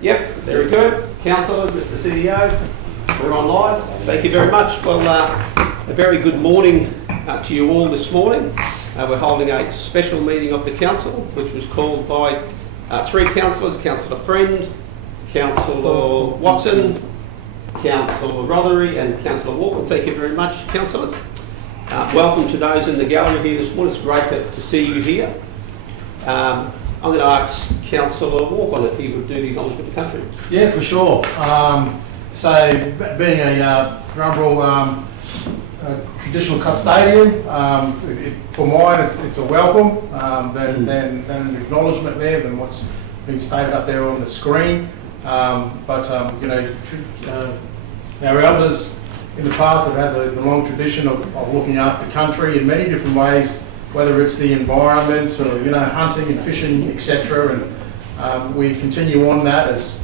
Yep, very good. Councillors, Mr CEO, we're on live. Thank you very much. Well, a very good morning to you all this morning. We're holding a special meeting of the council, which was called by three councillors, Councillor Friend, Councillor Watson, Councillor Rothery and Councillor Walker. Thank you very much, councillors. Welcome to those in the gallery here this morning. It's great to see you here. I'm going to ask Councillor Walker if he would do the acknowledgement of country. Yeah, for sure. So, being a Drumbrell traditional custodian, for mine it's a welcome, then an acknowledgement there than what's been stated up there on the screen. You know, our elders in the past have had the long tradition of looking after country in many different ways, whether it's the environment or, you know, hunting and fishing, etc. And we continue on that as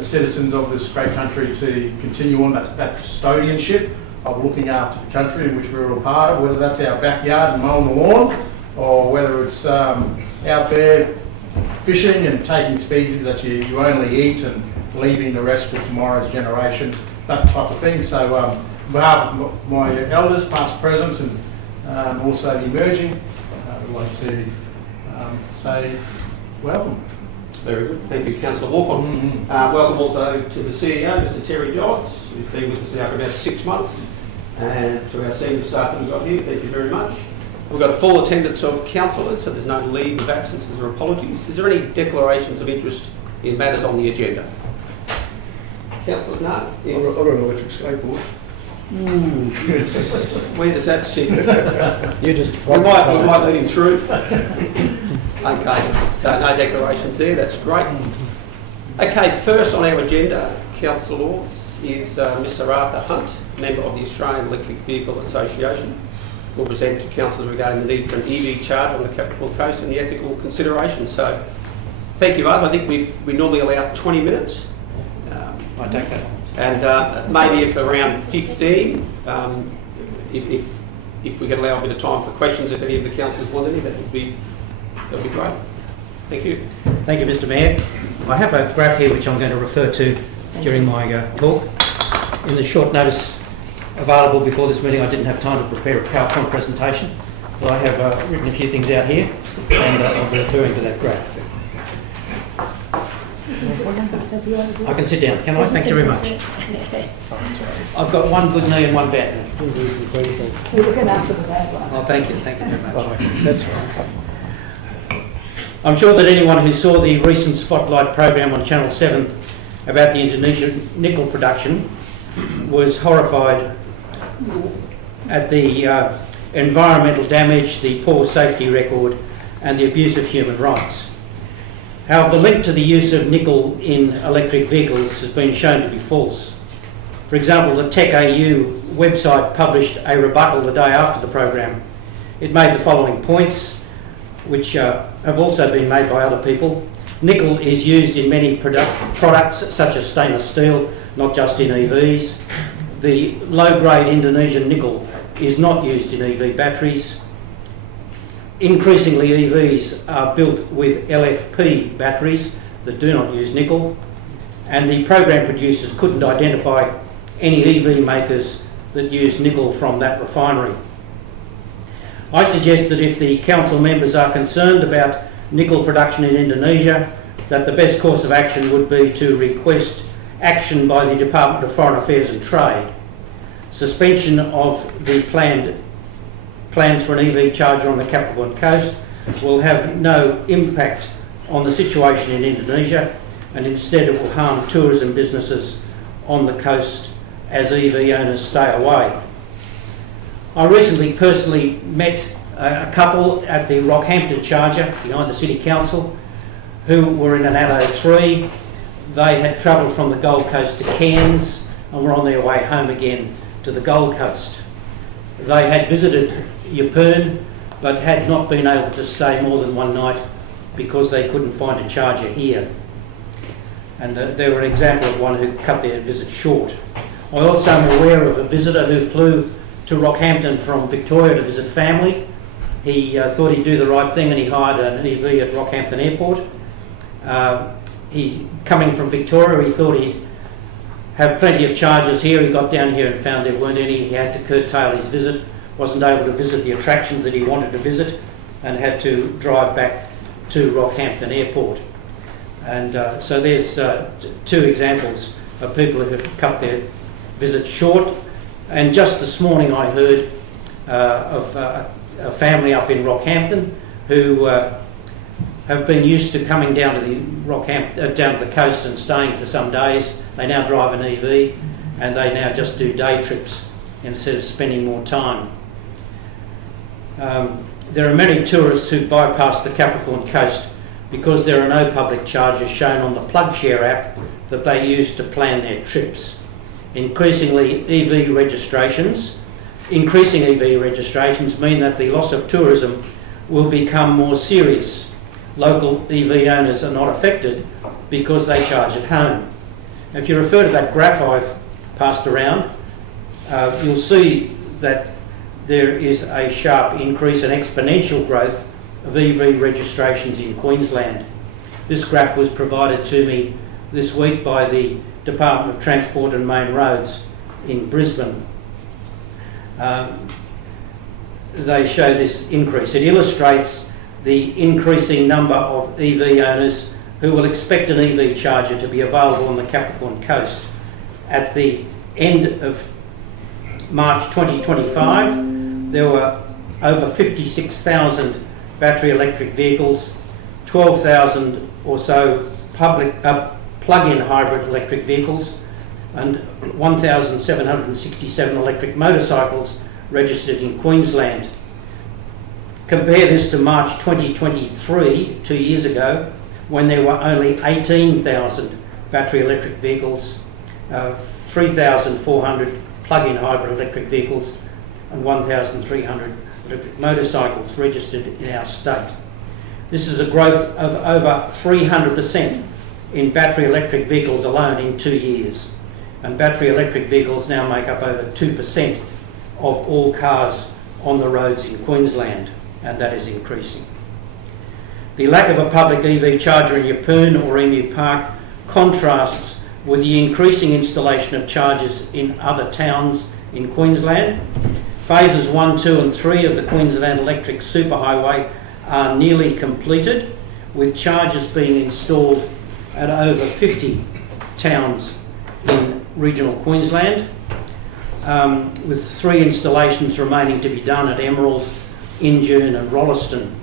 citizens of this great country to continue on that custodianship of looking after the country in which we're all part of, whether that's our backyard and mowing the lawn, or whether it's out there fishing and taking species that you only eat and leaving the rest for tomorrow's generation, that type of thing. So on behalf of my elders, past, present, and also the emerging, I'd like to say welcome. Very good. Thank you, Councillor Walker. Welcome also to the CEO, Mr Terry Dodds, who's been with us now for about 6 months, and to our senior staff that we've got here. Thank you very much. We've got a full attendance of councillors, so there's no leave of absences or apologies. Is there any declarations of interest in matters on the agenda? Councillors, no? I've got an electric skateboard. Where does that sit? You just we might let him through. Okay, so no declarations there, that's great. Okay, first on our agenda, councillors, is Mr Arthur Hunt, member of the Australian Electric Vehicle Association, will present to councillors regarding the need for an EV charge on the Capital Coast and the ethical considerations. So, thank you, Arthur. I think we normally allow 20 minutes. I take that. And maybe if around 15, if we could allow a bit of time for questions, if any of the councillors want any, that would be great. Thank you. Thank you, Mr Mayor. I have a graph here which I'm going to refer to during my talk. In the short notice available before this meeting, I didn't have time to prepare a PowerPoint presentation, but I have written a few things out here, and I'll be referring to that graph. I can sit down, can I? Thank you very much. I've got one good knee and one bad knee. You're looking after the bad one. Oh, thank you very much. That's right. I'm sure that anyone who saw the recent Spotlight program on Channel 7 about the Indonesian nickel production was horrified at the environmental damage, the poor safety record, and the abuse of human rights. However, the link to the use of nickel in electric vehicles has been shown to be false. For example, the TechAU website published a rebuttal the day after the program. It made the following points, which have also been made by other people. Nickel is used in many products such as stainless steel, not just in EVs. The low-grade Indonesian nickel is not used in EV batteries. Increasingly, EVs are built with LFP batteries that do not use nickel, and the program producers couldn't identify any EV makers that use nickel from that refinery. I suggest that if the council members are concerned about nickel production in Indonesia, that the best course of action would be to request action by the Department of Foreign Affairs and Trade. Suspension of the plans for an EV charger on the Capricorn Coast will have no impact on the situation in Indonesia, and instead it will harm tourism businesses on the coast as EV owners stay away. I recently personally met a couple at the Rockhampton charger behind the City Council who were in an Atto 3. They had travelled from the Gold Coast to Cairns and were on their way home again to the Gold Coast. They had visited Yeppoon but had not been able to stay more than one night because they couldn't find a charger here. And they were an example of one who cut their visit short. I also am aware of a visitor who flew to Rockhampton from Victoria to visit family. He thought he'd do the right thing and he hired an EV at Rockhampton Airport. he coming from Victoria, he thought he'd have plenty of charges here. He got down here and found there weren't any. He had to curtail his visit, wasn't able to visit the attractions that he wanted to visit, and had to drive back to Rockhampton Airport. And so there's two examples of people who have cut their visit short. And just this morning I heard of a family up in Rockhampton who have been used to coming down to the down to the coast and staying for some days. They now drive an EV and they now just do day trips instead of spending more time. There are many tourists who bypass the Capricorn coast because there are no public charges shown on the PlugShare app that they use to plan their trips. Increasing EV registrations mean that the loss of tourism will become more serious. Local EV owners are not affected because they charge at home. If you refer to that graph I've passed around, you'll see that there is a sharp increase and exponential growth of EV registrations in Queensland. This graph was provided to me this week by the Department of Transport and Main Roads in Brisbane. They show this increase. It illustrates the increasing number of EV owners who will expect an EV charger to be available on the Capricorn coast. At the end of March 2025, there were over 56,000 battery electric vehicles, 12,000 or so plug-in hybrid electric vehicles, and 1,767 electric motorcycles registered in Queensland. Compare this to March 2023, 2 years ago, when there were only 18,000 battery electric vehicles, 3,400 plug-in hybrid electric vehicles, and 1,300 electric motorcycles registered in our state. This is a growth of over 300% in battery electric vehicles alone in 2 years. And battery electric vehicles now make up over 2% of all cars on the roads in Queensland, and that is increasing. The lack of a public EV charger in Yeppoon or Emu Park contrasts with the increasing installation of chargers in other towns in Queensland. Phases 1, 2 and 3 of the Queensland Electric Superhighway are nearly completed, with chargers being installed at over 50 towns in regional Queensland, with 3 installations remaining to be done at Emerald, Injune and Rolleston.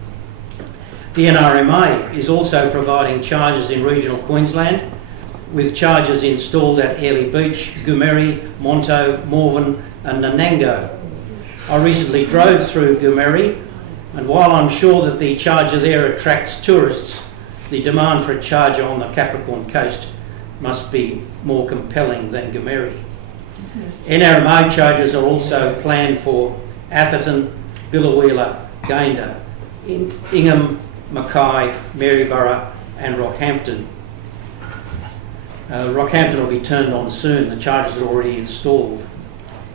The NRMA is also providing chargers in regional Queensland, with chargers installed at Airlie Beach, Goomeri, Monto, Morven and Nanango. I recently drove through Goomeri, and while I'm sure that the charger there attracts tourists, the demand for a charger on the Capricorn coast must be more compelling than Goomeri. NRMA chargers are also planned for Atherton, Biloela, Gayndah, Ingham, Mackay, Maryborough and Rockhampton. Rockhampton will be turned on soon. The chargers are already installed.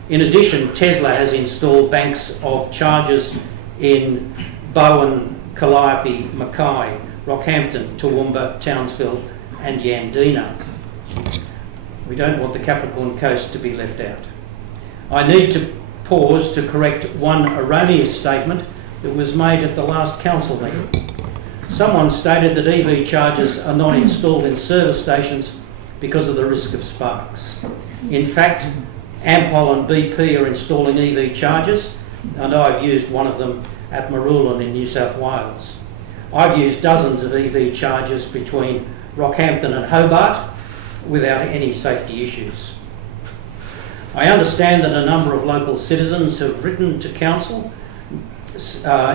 In addition, Tesla has installed banks of chargers in Bowen, Calliope, Mackay, Rockhampton, Toowoomba, Townsville and Yandina. We don't want the Capricorn coast to be left out. I need to pause to correct one erroneous statement that was made at the last council meeting. Someone stated that EV chargers are not installed in service stations because of the risk of sparks. In fact, Ampol and BP are installing EV chargers, and I've used one of them at Marulan in New South Wales. I've used dozens of EV chargers between Rockhampton and Hobart without any safety issues. I understand that a number of local citizens have written to council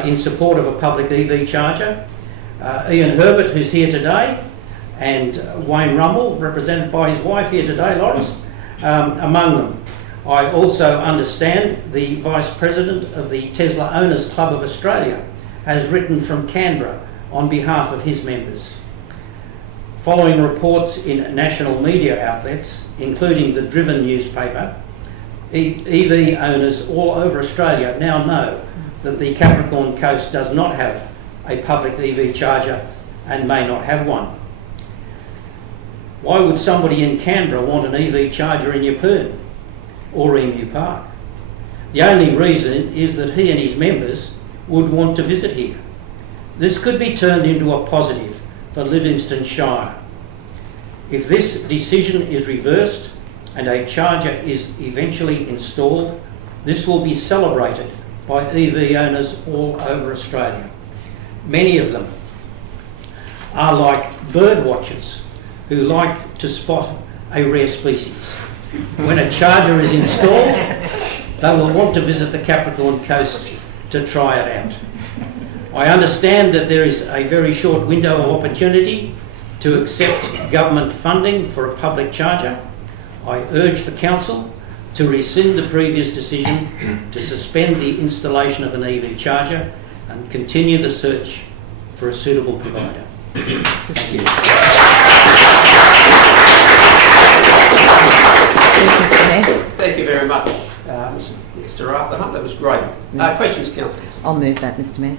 in support of a public EV charger. Ian Herbert, who's here today, and Wayne Rumble, represented by his wife here today, Loris, among them. I also understand the Vice President of the Tesla Owners Club of Australia has written from Canberra on behalf of his members. Following reports in national media outlets, including the Driven newspaper, EV owners all over Australia now know that the Capricorn coast does not have a public EV charger and may not have one. Why would somebody in Canberra want an EV charger in Yeppoon or Emu Park? The only reason is that he and his members would want to visit here. This could be turned into a positive for Livingstone Shire. If this decision is reversed and a charger is eventually installed, this will be celebrated by EV owners all over Australia. Many of them are like bird watchers who like to spot a rare species. When a charger is installed, they will want to visit the Capricorn Coast to try it out. I understand that there is a very short window of opportunity to accept government funding for a public charger. I urge the Council to rescind the previous decision to suspend the installation of an EV charger and continue the search for a suitable provider. Thank you. Thank you very much, Mr. Arthur Hunt. That was great. Questions, councillors? I'll move that, Mr Mayor.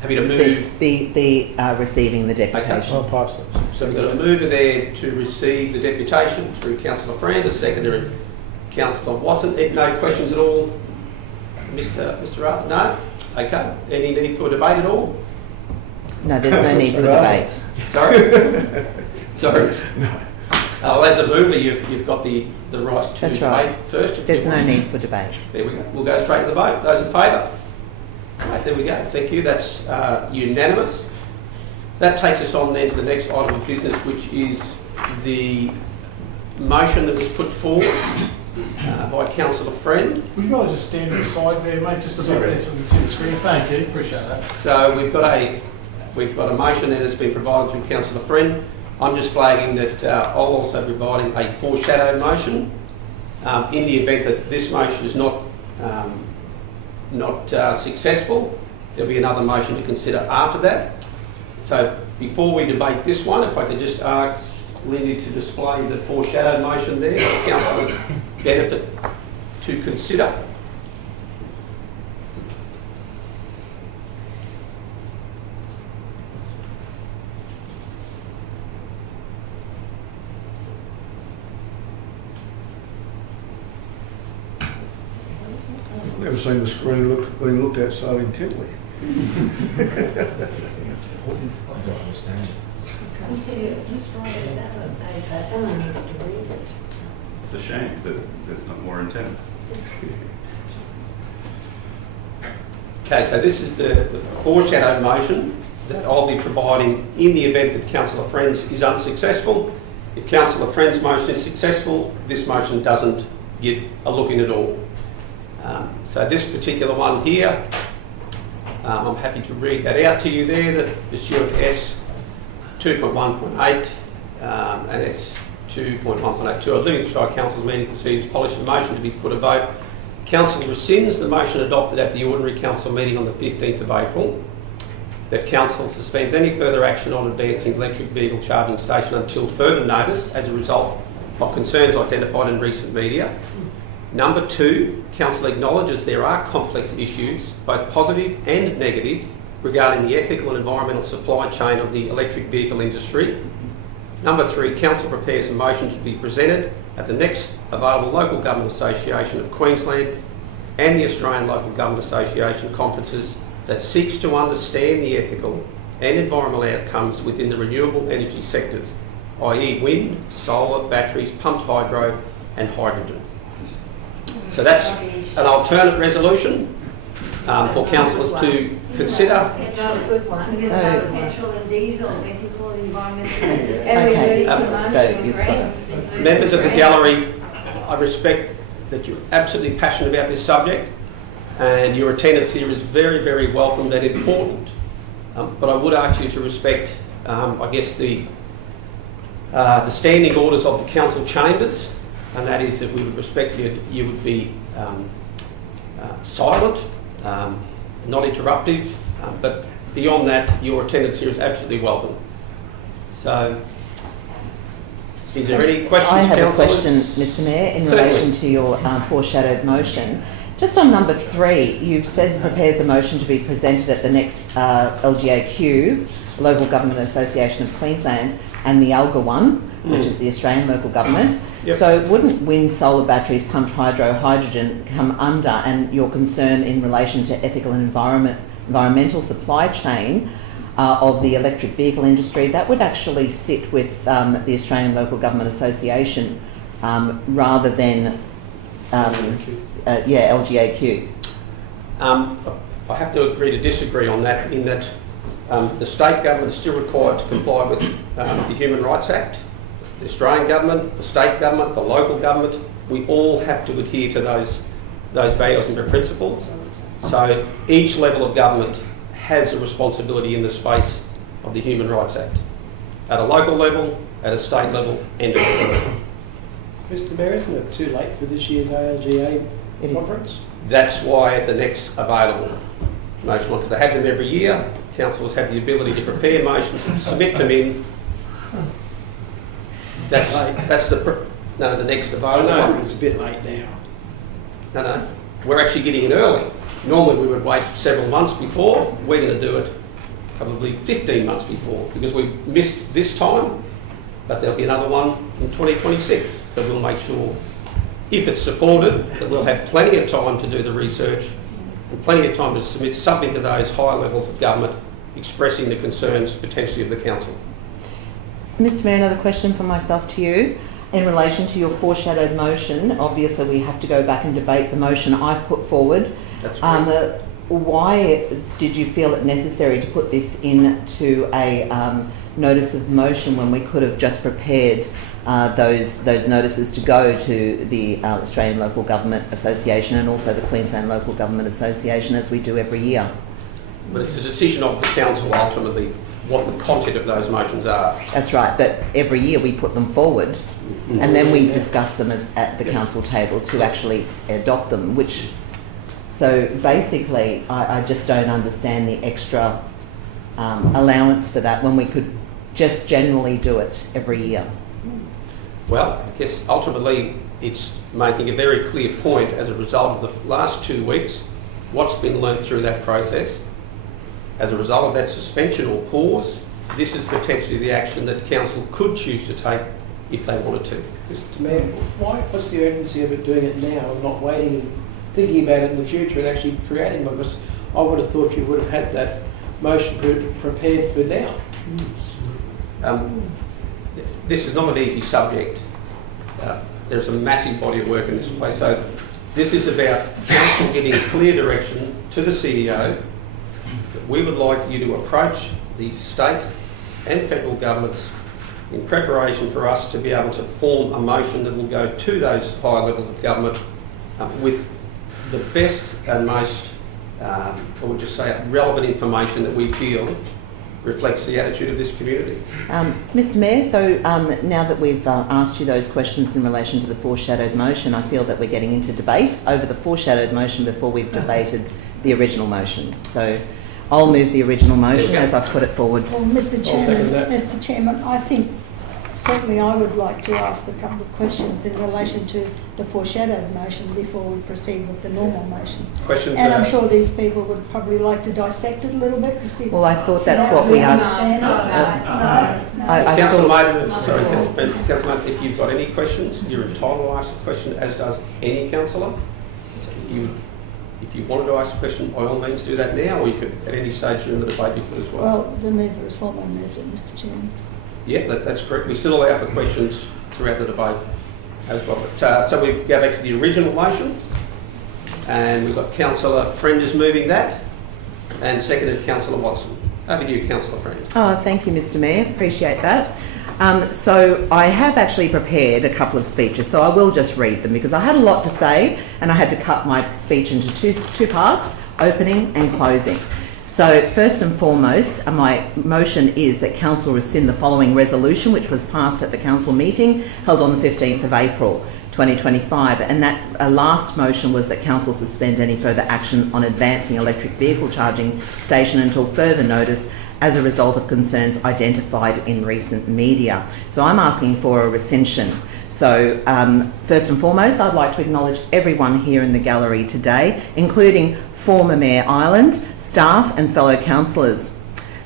Happy to move. The receiving the deputation. I'll pass it. So we've got a mover there to receive the deputation through Councillor Friend, a secondary Councillor Watson. No questions at all, Mr. Arthur? No? Okay. Any need for debate at all? No, there's no need for debate. Sorry? Sorry. Well, as a mover, you've got the right to That's debate right. first. if There's you no want. need for debate. There we go. We'll go straight to the vote. Those in favour? Right, there we go. Thank you. That's unanimous. That takes us on then to the next item of business, which is the motion that was put forward by Councillor Friend. Would you guys just stand aside there, mate, just a bit there so we can see the screen? Thank you, appreciate that. So we've got a motion there that's been provided through Councillor Friend. I'm just flagging that I'll also be providing a foreshadow motion in the event that this motion is not successful. There'll be another motion to consider after that. So before we debate this one, if I could just ask Lindy to display the foreshadow motion there for councillors' benefit to consider. I've never seen the screen being looked at so intently. It's a shame that there's not more intent. Okay, so this is the foreshadow motion that I'll be providing in the event that Councillor Friend's is unsuccessful. If Councillor Friend's motion is successful, this motion doesn't get a look in at all. So this particular one here, I'm happy to read that out to you there, that pursuant to S 2.1.8 and S 2.1.82 of Livingstone Shire Council's meeting procedures policy, the motion to be put a vote. Council rescinds the motion adopted at the ordinary council meeting on the 15th of April, that council suspends any further action on advancing electric vehicle charging station until further notice as a result of concerns identified in recent media. Number 2, council acknowledges there are complex issues, both positive and negative, regarding the ethical and environmental supply chain of the electric vehicle industry. Number 3, council prepares a motion to be presented at the next available Local Government Association of Queensland and the Australian Local Government Association conferences that seeks to understand the ethical and environmental outcomes within the renewable energy sectors, i.e. wind, solar, batteries, pumped hydro and hydrogen. So that's an alternate resolution for councillors to consider. It's not a good one. It's So- not petrol and diesel, ethical, environmental. Okay, so you've got got Members of the gallery, I respect that you're absolutely passionate about this subject and your attendance here is very, very welcomed and important. But I would ask you to respect, I guess, the standing orders of the council chambers, and that is that we would respect you would be silent, not interruptive, but beyond that, your attendance here is absolutely welcome. So, is there any questions, I have a councillors? question, Mr Mayor, in Certainly. relation to your foreshadowed motion. Just on number 3, you've said prepares a motion to be presented at the next LGAQ, Local Government Association of Queensland. and the ALGA one, which is the Australian local government. Yep. So wouldn't wind, solar batteries, pumped hydro, hydrogen come under, and your concern in relation to ethical and environmental supply chain of the electric vehicle industry, that would actually sit with the Australian Local Government Association rather than LGAQ. I have to agree to disagree on that, in that the state government is still required to comply with the Human Rights Act. The Australian government, the state government, the local government, we all have to adhere to those values and principles. So each level of government has a responsibility in the space of the Human Rights Act, at a local level, at a state level, and at a federal level. Mr Mayor, isn't it too late for this year's ALGA conference? That's why at the next available motion, because they have them every year, councillors have the ability to prepare motions and submit them in. That's the next available one. It's a bit late now. No, we're actually getting it early. Normally we would wait several months before. We're going to do it probably 15 months before, because we missed this time, but there'll be another one in 2026. So we'll make sure, if it's supported, that we'll have plenty of time to do the research and plenty of time to submit something to those higher levels of government expressing the concerns potentially of the council. Mr Mayor, another question from myself to you. In relation to your foreshadowed motion, obviously we have to go back and debate the motion I've put forward. That's right. Why did you feel it necessary to put this into a notice of motion when we could have just prepared those notices to go to the Australian Local Government Association and also the Queensland Local Government Association, as we do every year? But it's a decision of the council ultimately what the content of those motions are. That's right, but every year we put them forward and then we discuss them at the council table to actually adopt them, which... So basically, I just don't understand the extra allowance for that when we could just generally do it every year. Well, I guess ultimately it's making a very clear point as a result of the last 2 weeks, what's been learnt through that process. As a result of that suspension or pause, this is potentially the action that council could choose to take if they wanted to. Mr Mayor, what's the urgency of it doing it now and not waiting and thinking about it in the future and actually creating one? Because I would have thought you would have had that motion prepared for now. This is not an easy subject. There's a massive body of work in this place. So this is about council getting clear direction to the CEO that we would like you to approach the state and federal governments in preparation for us to be able to form a motion that will go to those higher levels of government with the best and most, I would just say, relevant information that we feel reflects the attitude of this community. Mr Mayor, so now that we've asked you those questions in relation to the foreshadowed motion, I feel that we're getting into debate over the foreshadowed motion before we've debated the original motion. So I'll move the original motion as I've put it forward. Well, Mr Chairman, I think certainly I would like to ask a couple of questions in relation to the foreshadowed motion before we proceed with the normal motion. Questions? And I'm sure these people would probably like to dissect it a little bit to see... Well, I thought that's what we asked. Councillor Maiden, if you've got any questions, you're entitled to ask a question, as does any councillor. So if you wanted to ask a question, by all means do that now, or you could at any stage during the debate you could as well. Well, the mover has formally moved it, Mr Chairman. Yeah, that's correct. We still allow for questions throughout the debate as well. But, so we go back to the original motion, and we've got Councillor Friend is moving that, and seconded Councillor Watson. Over to you, Councillor Friend. Oh, thank you, Mr Mayor. Appreciate that. So I have actually prepared a couple of speeches, so I will just read them because I had a lot to say and I had to cut my speech into two parts, opening and closing. So first and foremost, my motion is that Council rescind the following resolution, which was passed at the Council meeting held on the 15th of April 2025, and that last motion was that Council suspend any further action on advancing electric vehicle charging station until further notice as a result of concerns identified in recent media. So I'm asking for a rescission. So first and foremost, I'd like to acknowledge everyone here in the gallery today, including former Mayor Ireland, staff and fellow councillors.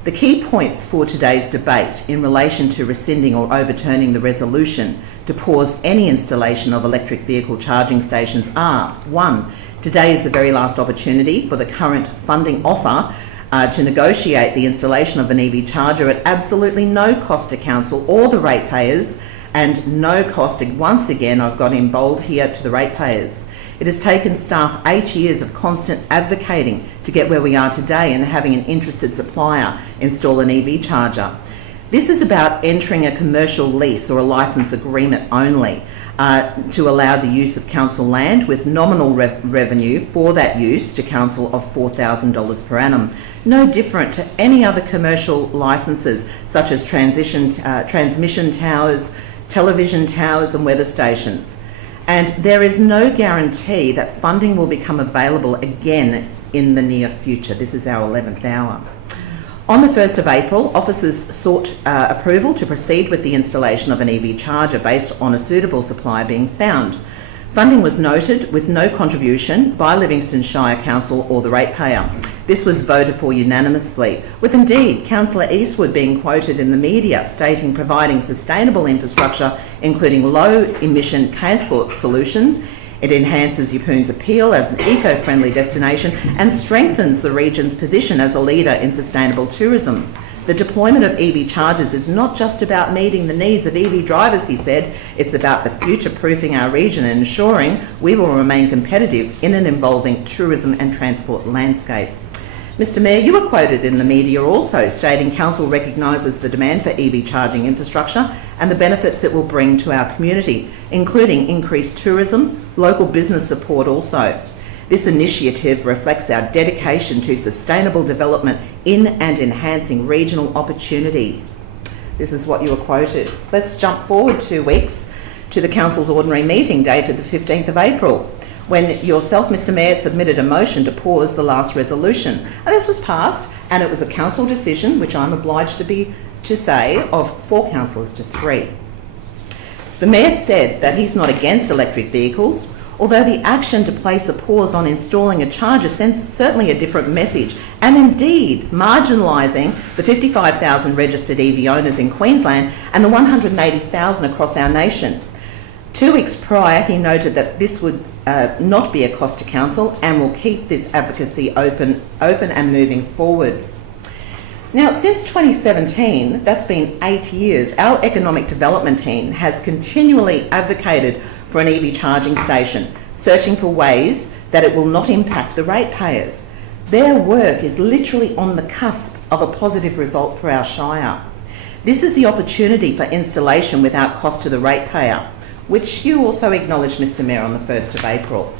The key points for today's debate in relation to rescinding or overturning the resolution to pause any installation of electric vehicle charging stations are: 1. Today is the very last opportunity for the current funding offer to negotiate the installation of an EV charger at absolutely no cost to council or the ratepayers, and no cost, once again, I've got in bold here, to the ratepayers. It has taken staff 8 years of constant advocating to get where we are today and having an interested supplier install an EV charger. This is about entering a commercial lease or a licence agreement only to allow the use of council land with nominal revenue for that use to council of $4,000 per annum. No different to any other commercial licences such as transmission towers, television towers and weather stations. And there is no guarantee that funding will become available again in the near future. This is our 11th hour. On the 1st of April, officers sought approval to proceed with the installation of an EV charger based on a suitable supplier being found. Funding was noted with no contribution by Livingstone Shire Council or the ratepayer. This was voted for unanimously, with indeed Councillor Eastwood being quoted in the media stating providing sustainable infrastructure, including low-emission transport solutions. It enhances Yupoon's appeal as an eco-friendly destination and strengthens the region's position as a leader in sustainable tourism. The deployment of EV chargers is not just about meeting the needs of EV drivers, he said. It's about the future-proofing our region and ensuring we will remain competitive in an evolving tourism and transport landscape. Mr Mayor, you were quoted in the media also stating Council recognises the demand for EV charging infrastructure and the benefits it will bring to our community, including increased tourism, local business support also. This initiative reflects our dedication to sustainable development in and enhancing regional opportunities. This is what you were quoted. Let's jump forward 2 weeks to the Council's ordinary meeting dated the 15th of April, when yourself, Mr Mayor, submitted a motion to pause the last resolution. And this was passed, and it was a council decision, which I'm obliged to say, of 4 councillors to 3. The Mayor said that he's not against electric vehicles, although the action to place a pause on installing a charger sends certainly a different message, and indeed marginalising the 55,000 registered EV owners in Queensland and the 180,000 across our nation. 2 weeks prior, he noted that this would not be a cost to council and will keep this advocacy open and moving forward. Now, since 2017, that's been 8 years, our economic development team has continually advocated for an EV charging station, searching for ways that it will not impact the ratepayers. Their work is literally on the cusp of a positive result for our Shire. This is the opportunity for installation without cost to the ratepayer, which you also acknowledged, Mr Mayor, on the 1st of April.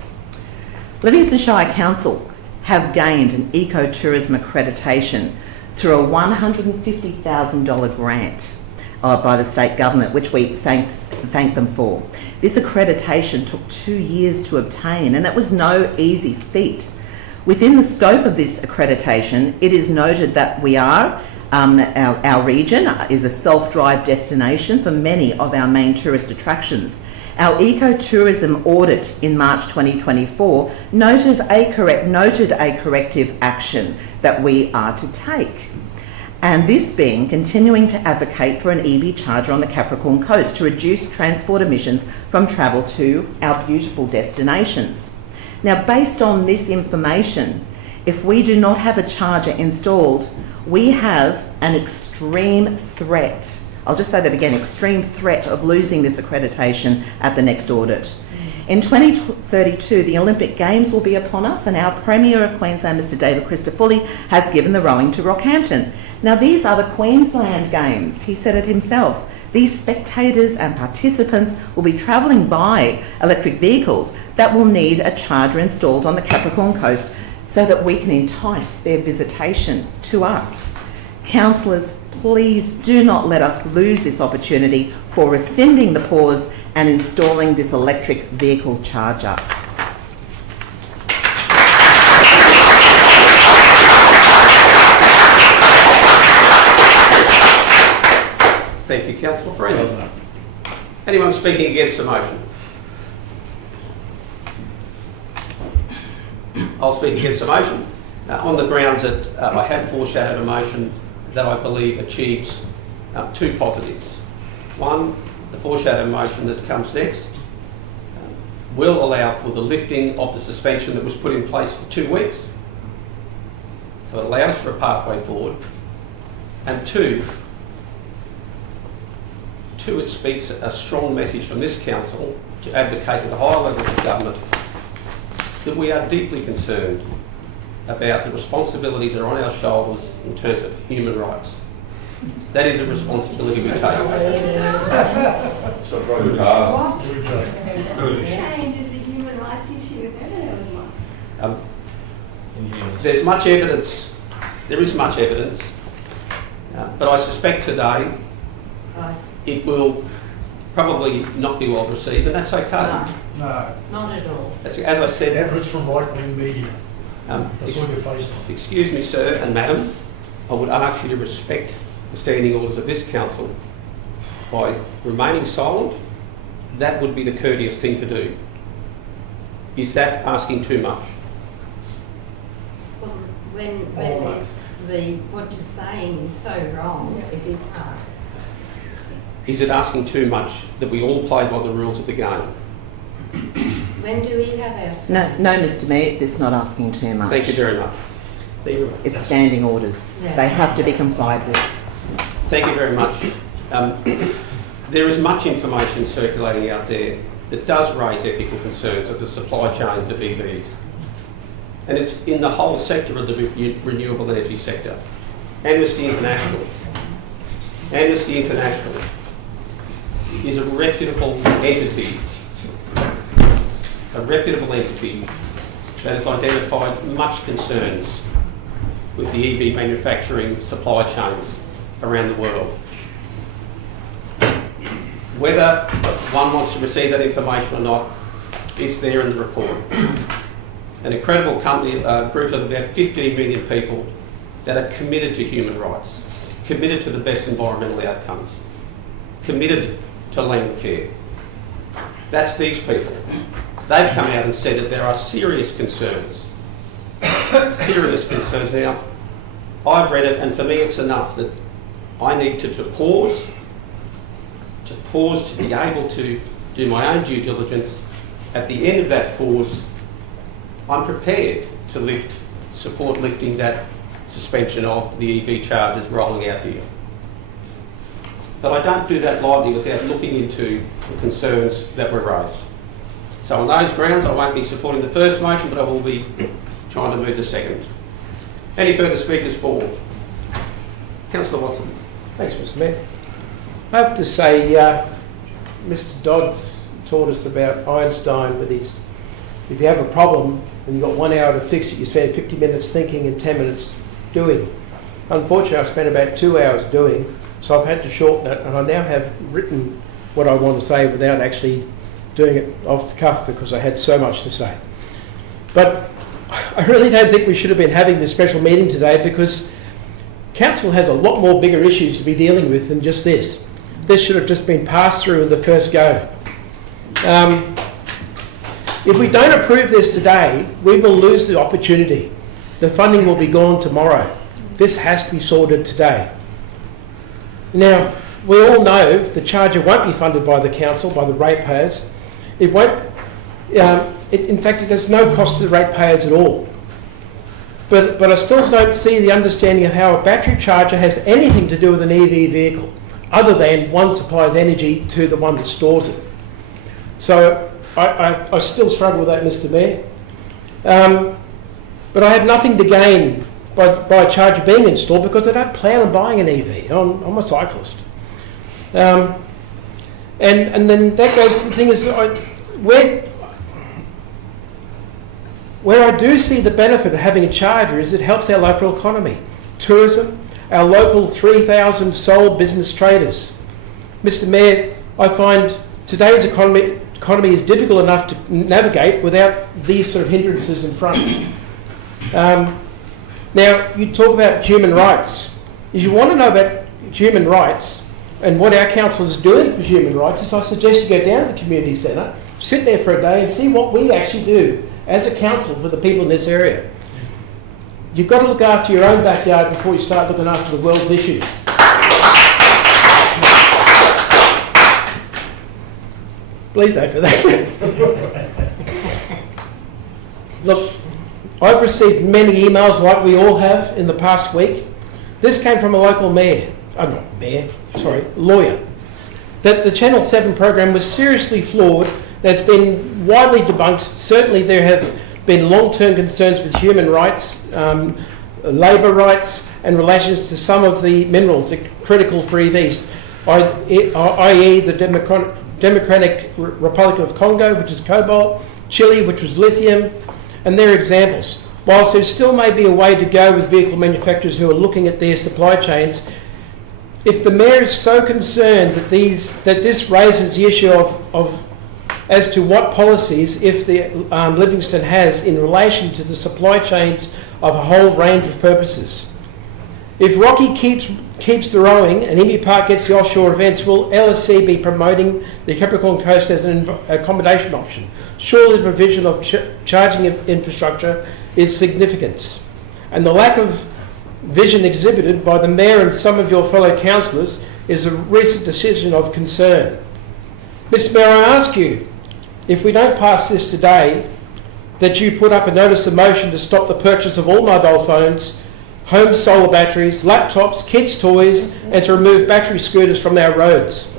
Livingstone Shire Council have gained an ecotourism accreditation through a $150,000 grant by the state government, which we thank them for. This accreditation took 2 years to obtain, and it was no easy feat. Within the scope of this accreditation, it is noted that we are our region is a self-drive destination for many of our main tourist attractions. Our ecotourism audit in March 2024 noted a corrective action that we are to take. And this being continuing to advocate for an EV charger on the Capricorn Coast to reduce transport emissions from travel to our beautiful destinations. Now, based on this information, if we do not have a charger installed, we have an extreme threat. I'll just say that again, extreme threat of losing this accreditation at the next audit. In 2032, the Olympic Games will be upon us, and our Premier of Queensland, Mr David Christofouli, has given the rowing to Rockhampton. Now, these are the Queensland Games. He said it himself. These spectators and participants will be travelling by electric vehicles that will need a charger installed on the Capricorn Coast so that we can entice their visitation to us. Councillors, please do not let us lose this opportunity for rescinding the pause and installing this electric vehicle charger. Thank you, Councillor Freeman. Anyone speaking against the motion? I'll speak against the motion on the grounds that I have foreshadowed a motion that I believe achieves two positives. One, the foreshadow motion that comes next will allow for the lifting of the suspension that was put in place for 2 weeks. So it allows for a pathway forward. And two, it speaks a strong message from this council to advocate at the higher levels of government that we are deeply concerned about the responsibilities that are on our shoulders in terms of human rights. That is a responsibility we take. So probably hard. Change is a human rights issue, if ever there was one. There's much evidence, there is much evidence, but I suspect today it will probably not be well received, and that's okay. No. Not at all. As I said, Efforts from right-wing media. That's what you're faced on. excuse me, sir and madam, I would ask you to respect the standing orders of this council by remaining silent. That would be the courteous thing to do. Is that asking too much? Well, when it's what you're saying is so wrong, it is hard. Is it asking too much that we all play by the rules of the game? When do we have our say? No, Mr Mayor, this is not asking too much. Thank you very much. It's standing orders. Yeah. They have to be complied with. Thank you very much. There is much information circulating out there that does raise ethical concerns of the supply chains of EVs. And it's in the whole sector of the renewable energy sector. Amnesty International is a reputable entity that has identified much concerns with the EV manufacturing supply chains around the world. Whether one wants to receive that information or not, it's there in the report. An incredible company, a group of about 15 million people that are committed to human rights, committed to the best environmental outcomes, committed to land care. That's these people. They've come out and said that there are serious concerns. Serious concerns. Now, I've read it, and for me it's enough that I need to pause to be able to do my own due diligence. At the end of that pause, I'm prepared to support lifting that suspension of the EV chargers rolling out here. But I don't do that lightly without looking into the concerns that were raised. So on those grounds, I won't be supporting the first motion, but I will be trying to move the second. Any further speakers for? Councillor Watson. Thanks, Mr Mayor. I have to say, Mr Dodds taught us about Einstein with his, if you have a problem and you've got 1 hour to fix it, you spend 50 minutes thinking and 10 minutes doing. Unfortunately, I spent about 2 hours doing, so I've had to shorten it, and I now have written what I want to say without actually doing it off the cuff because I had so much to say. But I really don't think we should have been having this special meeting today because Council has a lot more bigger issues to be dealing with than just this. This should have just been passed through in the first go. If we don't approve this today, we will lose the opportunity. The funding will be gone tomorrow. This has to be sorted today. Now, we all know the charger won't be funded by the council, by the ratepayers. It won't. In fact, it has no cost to the ratepayers at all. But I still don't see the understanding of how a battery charger has anything to do with an EV vehicle, other than one supplies energy to the one that stores it. So I still struggle with that, Mr Mayor. But I have nothing to gain by a charger being installed because I don't plan on buying an EV. I'm a cyclist. And then that goes to the thing is, where I do see the benefit of having a charger is it helps our local economy, tourism, our local 3,000 sole business traders. Mr Mayor, I find today's economy is difficult enough to navigate without these sort of hindrances in front. Now, you talk about human rights. If you want to know about human rights and what our council is doing for human rights, is I suggest you go down to the community centre, sit there for a day and see what we actually do as a council for the people in this area. you've got to look after your own backyard before you start looking after the world's issues. Please don't do that. Look, I've received many emails like we all have in the past week. This came from a local lawyer, that the Channel 7 program was seriously flawed. That's been widely debunked. Certainly there have been long-term concerns with human rights, labour rights and relations to some of the minerals that are critical for EVs, i.e. the Democratic Republic of Congo, which is cobalt, Chile, which was lithium, and they're examples. Whilst there still may be a way to go with vehicle manufacturers who are looking at their supply chains, if the Mayor is so concerned that this raises the issue of as to what policies if the Livingstone has in relation to the supply chains of a whole range of purposes. If Rocky keeps the rowing and Emu Park gets the offshore events, will LSC be promoting the Capricorn Coast as an accommodation option? Surely the provision of charging infrastructure is significant. And the lack of vision exhibited by the Mayor and some of your fellow councillors is a recent decision of concern. Mr Mayor, I ask you, if we don't pass this today, that you put up a notice of motion to stop the purchase of all mobile phones, home solar batteries, laptops, kids' toys, and to remove battery scooters from our roads.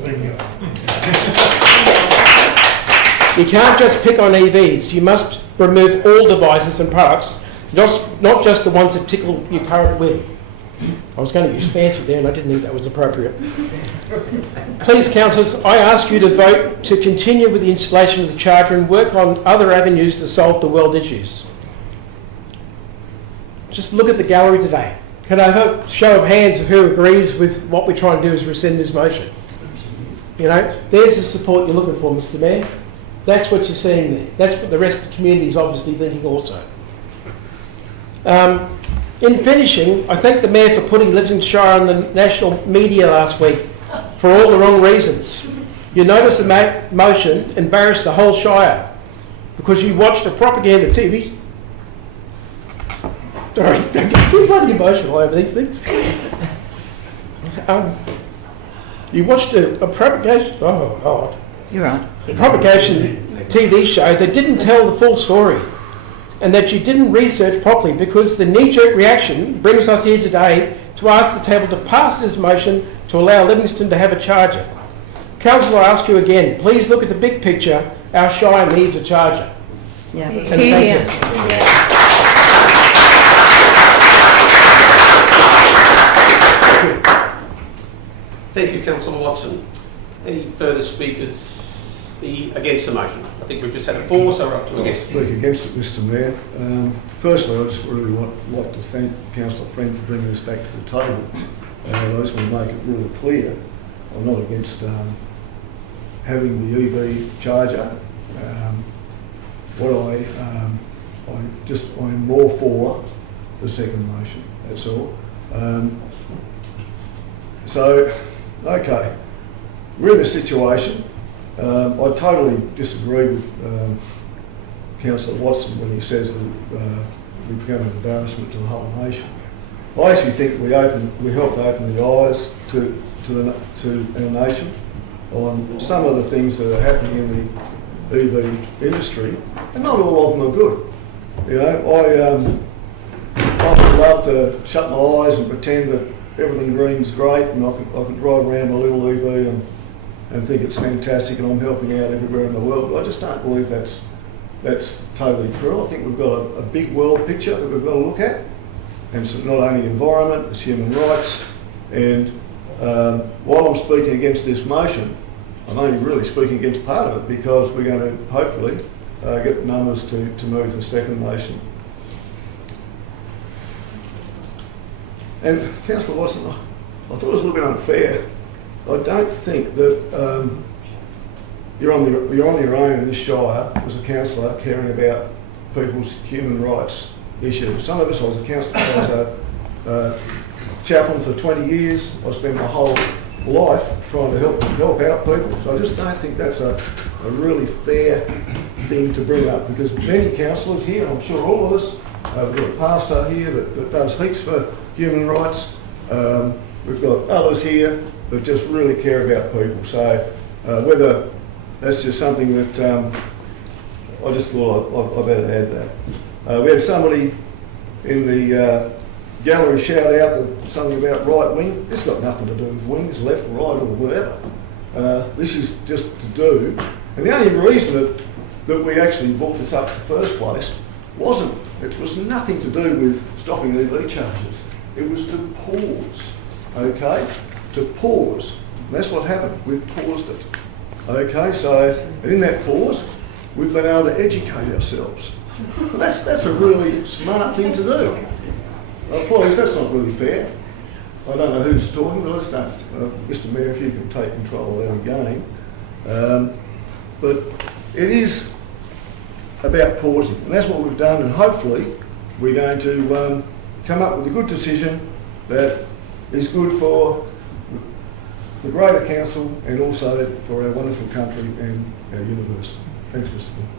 You can't just pick on EVs. You must remove all devices and products, not just the ones that tickle your current whim. I was going to use fancy there and I didn't think that was appropriate. Please, councillors, I ask you to vote to continue with the installation of the charger and work on other avenues to solve the world issues. Just look at the gallery today. Can I have a show of hands of who agrees with what we're trying to do is rescind this motion? You know, there's the support you're looking for, Mr Mayor. That's what you're seeing there. That's what the rest of the community is obviously thinking also. In finishing, I thank the Mayor for putting Livingstone Shire on the national media last week for all the wrong reasons. Your notice of motion embarrassed the whole Shire because you watched a propaganda TV. Sorry, I'm bloody emotional over these things. You watched a propagation. Oh God! You're right. A propagation TV show that didn't tell the full story, and that you didn't research properly, because the knee-jerk reaction brings us here today to ask the table to pass this motion to allow Livingstone to have a charger. Councillor, I ask you again, please look at the big picture. Our Shire needs a charger. Yeah. And thank you. Thank you, Councillor Watson. Any further speakers against the motion? I think we've just had 4, so we're up to I'll against. speak against it, Mr Mayor. Firstly, I just really like to thank Councillor Friend for bringing this back to the table. I just want to make it really clear, I'm not against having the EV charger. I'm more for the second motion, that's all. Okay, we're in this situation. I totally disagree with Councillor Watson when he says that we become an embarrassment to the whole nation. I actually think we helped open the eyes to our nation on some of the things that are happening in the EV industry, and not all of them are good. You know, I would love to shut my eyes and pretend that everything green's great, and I can drive around a little EV and think it's fantastic and I'm helping out everywhere in the world. But I just don't believe that's totally true. I think we've got a big world picture that we've got to look at, and it's not only environment, it's human rights. And while I'm speaking against this motion, I'm only really speaking against part of it, because we're going to hopefully get the numbers to move to the second motion. And Councillor Watson, I thought it was a little bit unfair. I don't think that you're on your own in this Shire as a councillor caring about people's human rights issues. Some of us, I was a councillor, I was a chaplain for 20 years. I spent my whole life trying to help out people. So I just don't think that's a really fair thing to bring up, because many councillors here, I'm sure all of us, we've got a pastor here that does heaps for human rights. We've got others here that just really care about people. So whether that's just something that I just thought I better add that. We had somebody in the gallery shout out that something about right wing. It's got nothing to do with wings, left, right, or whatever. This is just to do, and the only reason that we actually brought this up in the first place it was nothing to do with stopping EV charges. It was to pause, okay? To pause. And that's what happened. We've paused it. Okay, so in that pause, we've been able to educate ourselves. That's a really smart thing to do. Please, that's not really fair. I don't know who's talking, but I just don't. Mr. Mayor, if you can take control of that again. But it is about pausing, and that's what we've done, and hopefully we're going to come up with a good decision that is good for the greater council and also for our wonderful country and our university. Thanks, Mr. Mayor.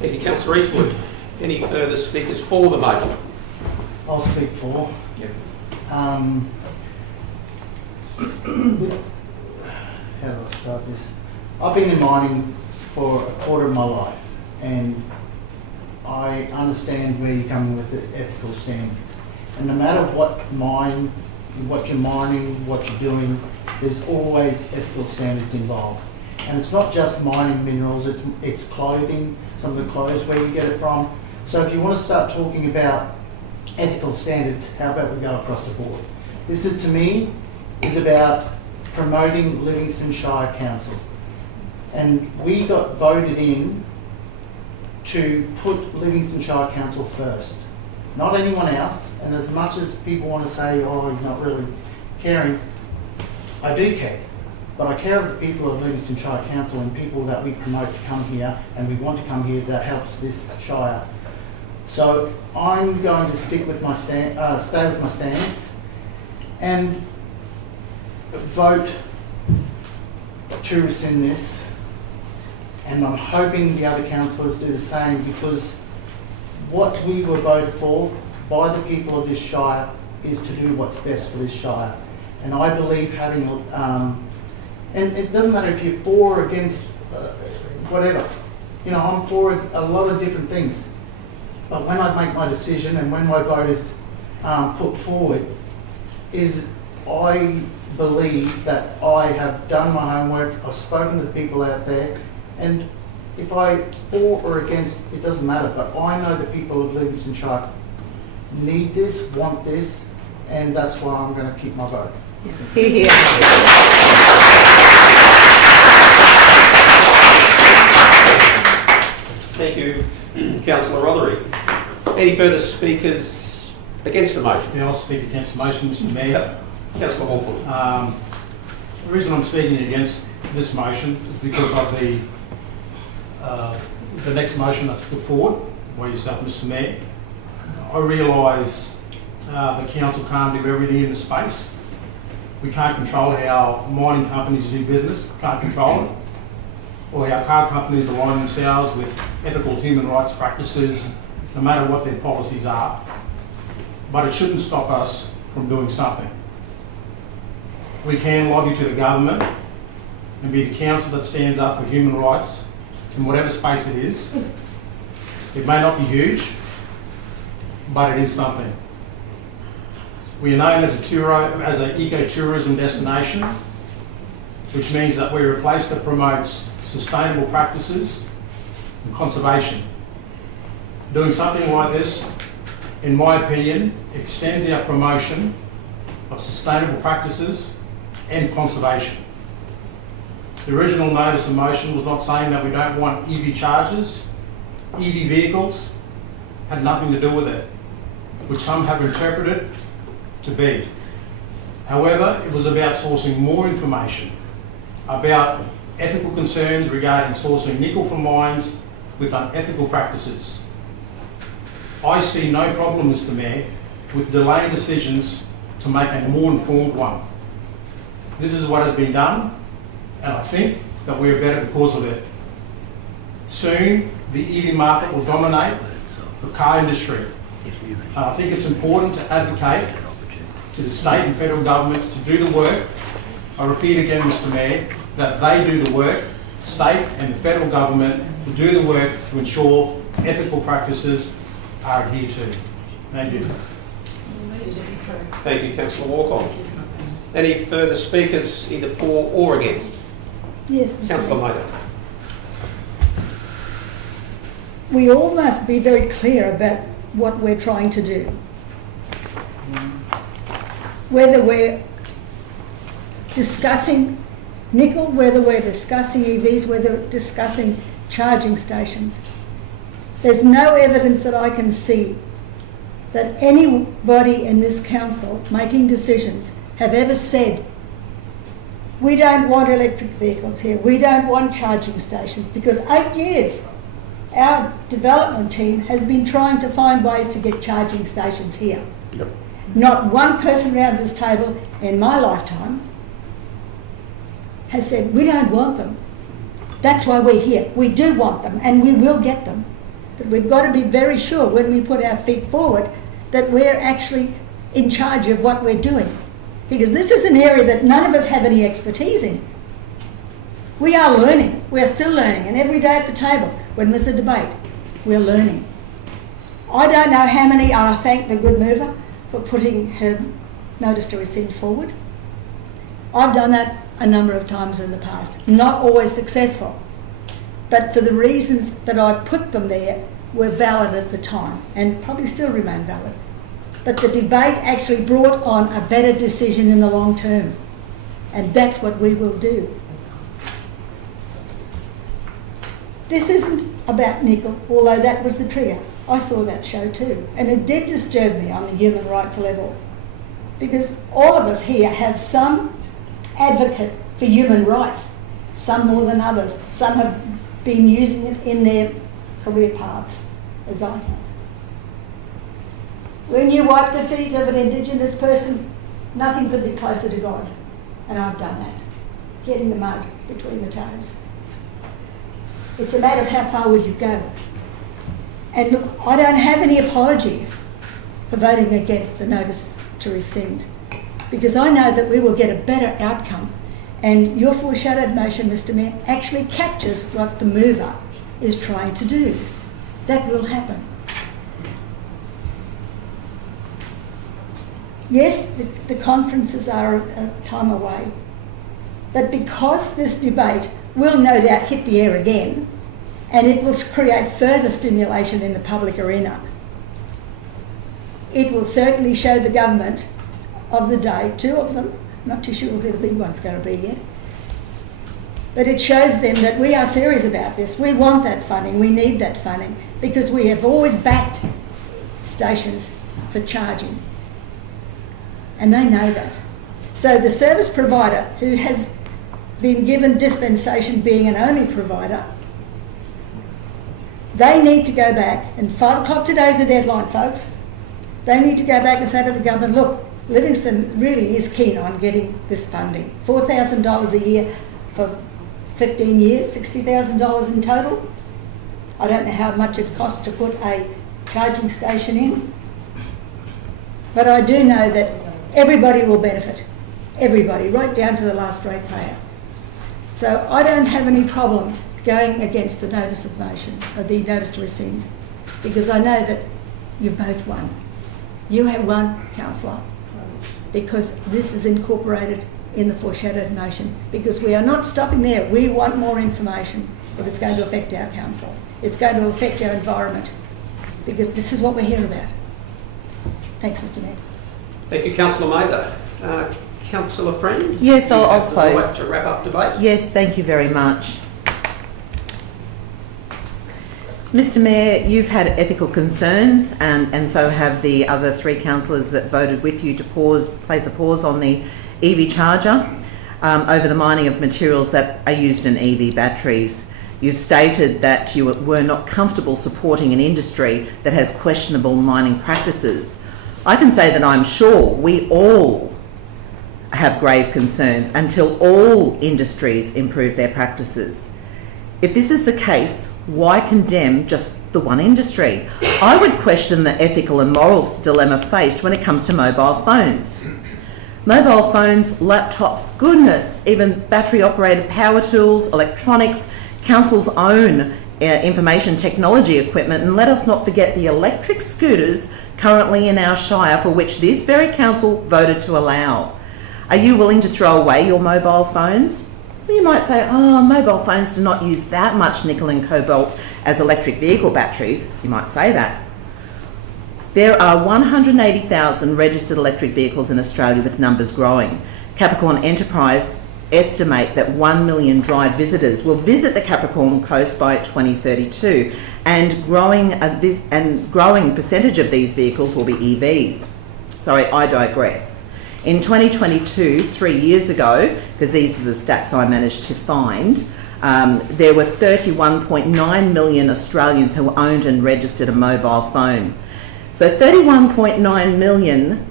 Thank you, Councillor Eastwood. Any further speakers for the motion? I'll speak for. Yep. How do I start this? I've been in mining for a quarter of my life, and I understand where you're coming with the ethical standards. And no matter what you're mining, what you're doing, there's always ethical standards involved. And it's not just mining minerals, it's clothing, some of the clothes where you get it from. So if you want to start talking about ethical standards, how about we go across the board? This is, to me, is about promoting Livingstone Shire Council. And we got voted in to put Livingstone Shire Council first, not anyone else. And as much as people want to say, oh, he's not really caring, I do care. But I care about the people of Livingstone Shire Council and people that we promote to come here and we want to come here that helps this shire. So I'm going to stick with my stay with my stance and vote to rescind this. And I'm hoping the other councillors do the same, because what we were voted for by the people of this shire is to do what's best for this shire. And I believe having, and it doesn't matter if you're for or against whatever, you know, I'm for a lot of different things. But when I make my decision and when my vote is put forward, is I believe that I have done my homework, I've spoken to the people out there, and if I for or against, it doesn't matter, but I know the people of Livingstone Shire need this, want this, and that's why I'm going to keep my vote. Hear, hear. Thank you, Councillor Rothery. Any further speakers against the motion? Yeah, I'll speak against the motion, Mr. Mayor. Councillor Walpole. The reason I'm speaking against this motion is because of the next motion that's put forward by yourself, Mr. Mayor. I realise the council can't do everything in the space. We can't control how mining companies do business, can't control it, or how car companies align themselves with ethical human rights practices, no matter what their policies are. But it shouldn't stop us from doing something. We can lobby to the government and be the council that stands up for human rights in whatever space it is. It may not be huge, but it is something. We are known as an ecotourism destination, which means that we're a place that promotes sustainable practices and conservation. Doing something like this, in my opinion, extends our promotion of sustainable practices and conservation. The original notice of motion was not saying that we don't want EV chargers. EV vehicles had nothing to do with it, which some have interpreted to be. However, it was about sourcing more information about ethical concerns regarding sourcing nickel from mines with unethical practices. I see no problem, Mr. Mayor, with delaying decisions to make a more informed one. This is what has been done, and I think that we are better because of it. soon the EV market will dominate the car industry. I think it's important to advocate to the state and federal governments to do the work. I repeat again, Mr. Mayor, that they do the work, state and the federal government to do the work to ensure ethical practices are adhered to. Thank you. Thank you, Councillor Walcott. Any further speakers, either for or against? Yes, Mr. Councillor Mayor. Mather. We all must be very clear about what we're trying to do. Whether we're discussing nickel, whether we're discussing EVs, whether we're discussing charging stations, there's no evidence that I can see that anybody in this council making decisions have ever said, we don't want electric vehicles here, we don't want charging stations, because 8 years our development team has been trying to find ways to get charging stations here. Yep. Not one person around this table in my lifetime has said, we don't want them. That's why we're here. We do want them and we will get them. But we've got to be very sure when we put our feet forward that we're actually in charge of what we're doing. Because this is an area that none of us have any expertise in. We are learning. We are still learning. And every day at the table, when there's a debate, we're learning. I don't know how many, I thank the good mover for putting her notice to rescind forward. I've done that a number of times in the past, not always successful. But for the reasons that I put them there were valid at the time and probably still remain valid. But the debate actually brought on a better decision in the long term. And that's what we will do. This isn't about nickel, although that was the trigger. I saw that show too. And it did disturb me on the human rights level. Because all of us here have some advocate for human rights, some more than others. Some have been using it in their career paths, as I have. When you wipe the feet of an Indigenous person, nothing could be closer to God. And I've done that, getting the mud between the toes. It's a matter of how far would you go. And look, I don't have any apologies for voting against the notice to rescind, because I know that we will get a better outcome. And your foreshadowed motion, Mr. Mayor, actually captures what the mover is trying to do. That will happen. Yes, the conferences are a time away, but because this debate will no doubt hit the air again, and it will create further stimulation in the public arena, it will certainly show the government of the day, two of them, not too sure who the big one's going to be yet, but it shows them that we are serious about this. We want that funding, we need that funding, because we have always backed stations for charging. And they know that. So the service provider who has been given dispensation being an only provider, they need to go back, and 5 o'clock today is the deadline, folks. They need to go back and say to the government, look, Livingstone really is keen on getting this funding. $4,000 a year for 15 years, $60,000 in total. I don't know how much it costs to put a charging station in, but I do know that everybody will benefit. Everybody, right down to the last ratepayer. So I don't have any problem going against the notice of motion, or the notice to rescind, because I know that you've both won. You have won, Councillor, because this is incorporated in the foreshadowed motion, because we are not stopping there. We want more information if it's going to affect our council. It's going to affect our environment, because this is what we're here about. Thanks, Mr. Mayor. Thank you, Councillor Mather. Councillor Friend? Yes, I'll You have the right close. to wrap up debate. Yes, thank you very much. Mr. Mayor, you've had ethical concerns, and so have the other 3 councillors that voted with you to place a pause on the EV charger over the mining of materials that are used in EV batteries. You've stated that you were not comfortable supporting an industry that has questionable mining practices. I can say that I'm sure we all have grave concerns until all industries improve their practices. If this is the case, Why condemn just the one industry? I would question the ethical and moral dilemma faced when it comes to mobile phones. Mobile phones, laptops, goodness, even battery-operated power tools, electronics, council's own information technology equipment, and let us not forget the electric scooters currently in our shire, for which this very council voted to allow. Are you willing to throw away your mobile phones? Well, you might say, oh, mobile phones do not use that much nickel and cobalt as electric vehicle batteries. You might say that. There are 180,000 registered electric vehicles in Australia, with numbers growing. Capricorn Enterprise estimate that 1 million drive visitors will visit the Capricorn Coast by 2032, and growing percentage of these vehicles will be EVs. Sorry, I digress. In 2022, 3 years ago, because these are the stats I managed to find, there were 31.9 million Australians who owned and registered a mobile phone. So 31.9 million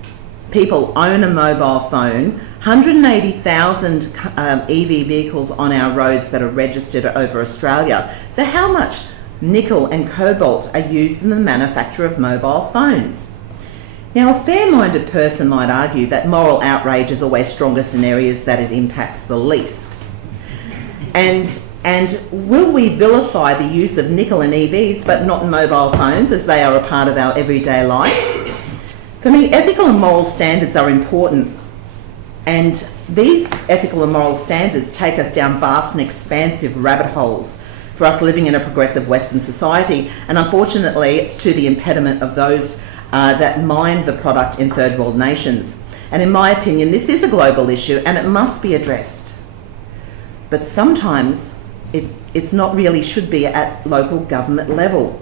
people own a mobile phone, 180,000 EV vehicles on our roads that are registered over Australia. So how much nickel and cobalt are used in the manufacture of mobile phones? Now, a fair-minded person might argue that moral outrage is always strongest in areas that it impacts the least. And will we vilify the use of nickel in EVs but not in mobile phones, as they are a part of our everyday life? For me, ethical and moral standards are important, and these ethical and moral standards take us down vast and expansive rabbit holes for us living in a progressive Western society, and unfortunately it's to the impediment of those that mine the product in third world nations. And in my opinion, this is a global issue and it must be addressed. But sometimes it's not really should be at local government level.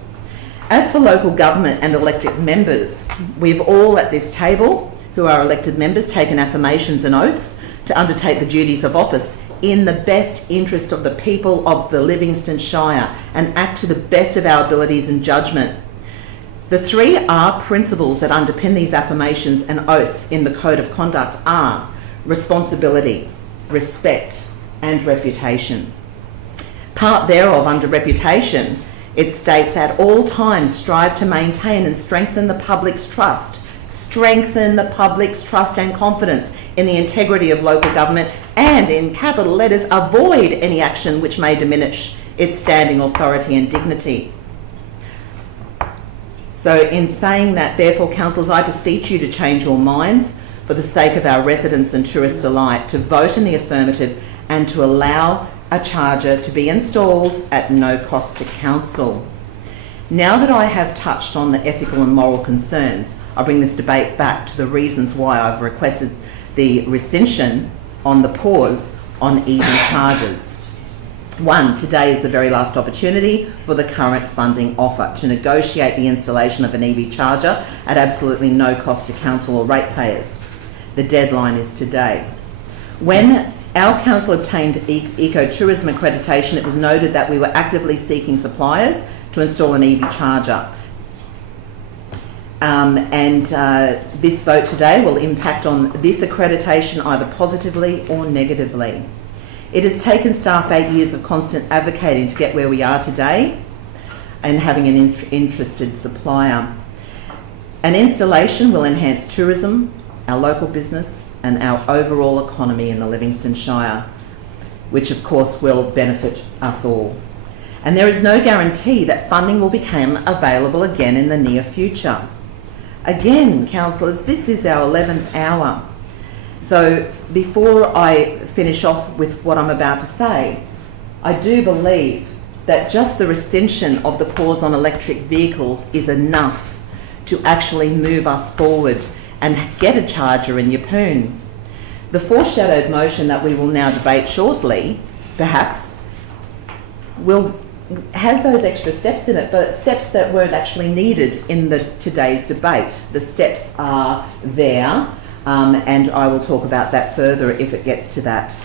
As for local government and elected members, we've all at this table who are elected members taken affirmations and oaths to undertake the duties of office in the best interest of the people of the Livingstone Shire and act to the best of our abilities and judgment. The 3 R principles that underpin these affirmations and oaths in the Code of Conduct are responsibility, respect, and reputation. Part thereof, under reputation, it states at all times strive to maintain and strengthen the public's trust. Strengthen the public's trust and confidence in the integrity of local government, and in capital letters, avoid any action which may diminish its standing, authority and dignity. So in saying that, therefore, councillors, I beseech you to change your minds for the sake of our residents and tourists alike, to vote in the affirmative and to allow a charger to be installed at no cost to council. Now that I have touched on the ethical and moral concerns, I bring this debate back to the reasons why I've requested the rescission on the pause on EV chargers. 1, today is the very last opportunity for the current funding offer to negotiate the installation of an EV charger at absolutely no cost to council or ratepayers. The deadline is today. When our council obtained ecotourism accreditation, it was noted that we were actively seeking suppliers to install an EV charger. This vote today will impact on this accreditation either positively or negatively. It has taken staff 8 years of constant advocating to get where we are today and having an interested supplier. An installation will enhance tourism, our local business and our overall economy in the Livingstone Shire, which of course will benefit us all. And there is no guarantee that funding will become available again in the near future. Again, councillors, this is our 11th hour. So before I finish off with what I'm about to say, I do believe that just the rescission of the pause on electric vehicles is enough to actually move us forward and get a charger in Yeppoon. The foreshadowed motion that we will now debate shortly, perhaps, has those extra steps in it, but steps that weren't actually needed in today's debate. The steps are there, and I will talk about that further if it gets to that.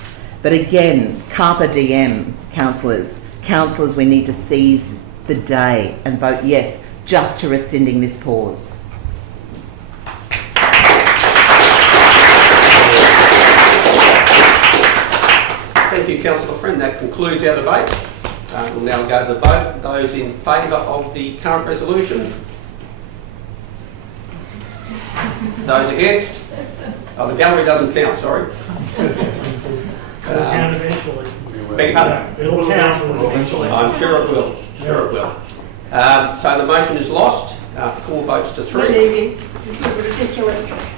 But again, carpe diem, councillors. Councillors, we need to seize the day and vote yes, just to rescinding this pause. Thank you, Councillor Friend. That concludes our debate. We'll now go to the vote. Those in favour of the current resolution? Those against? Oh, the gallery doesn't count, sorry. It'll count eventually. Beg your pardon? It'll count eventually. I'm sure it will. Sure it will. So the motion is lost. 4 votes to 3. This is ridiculous.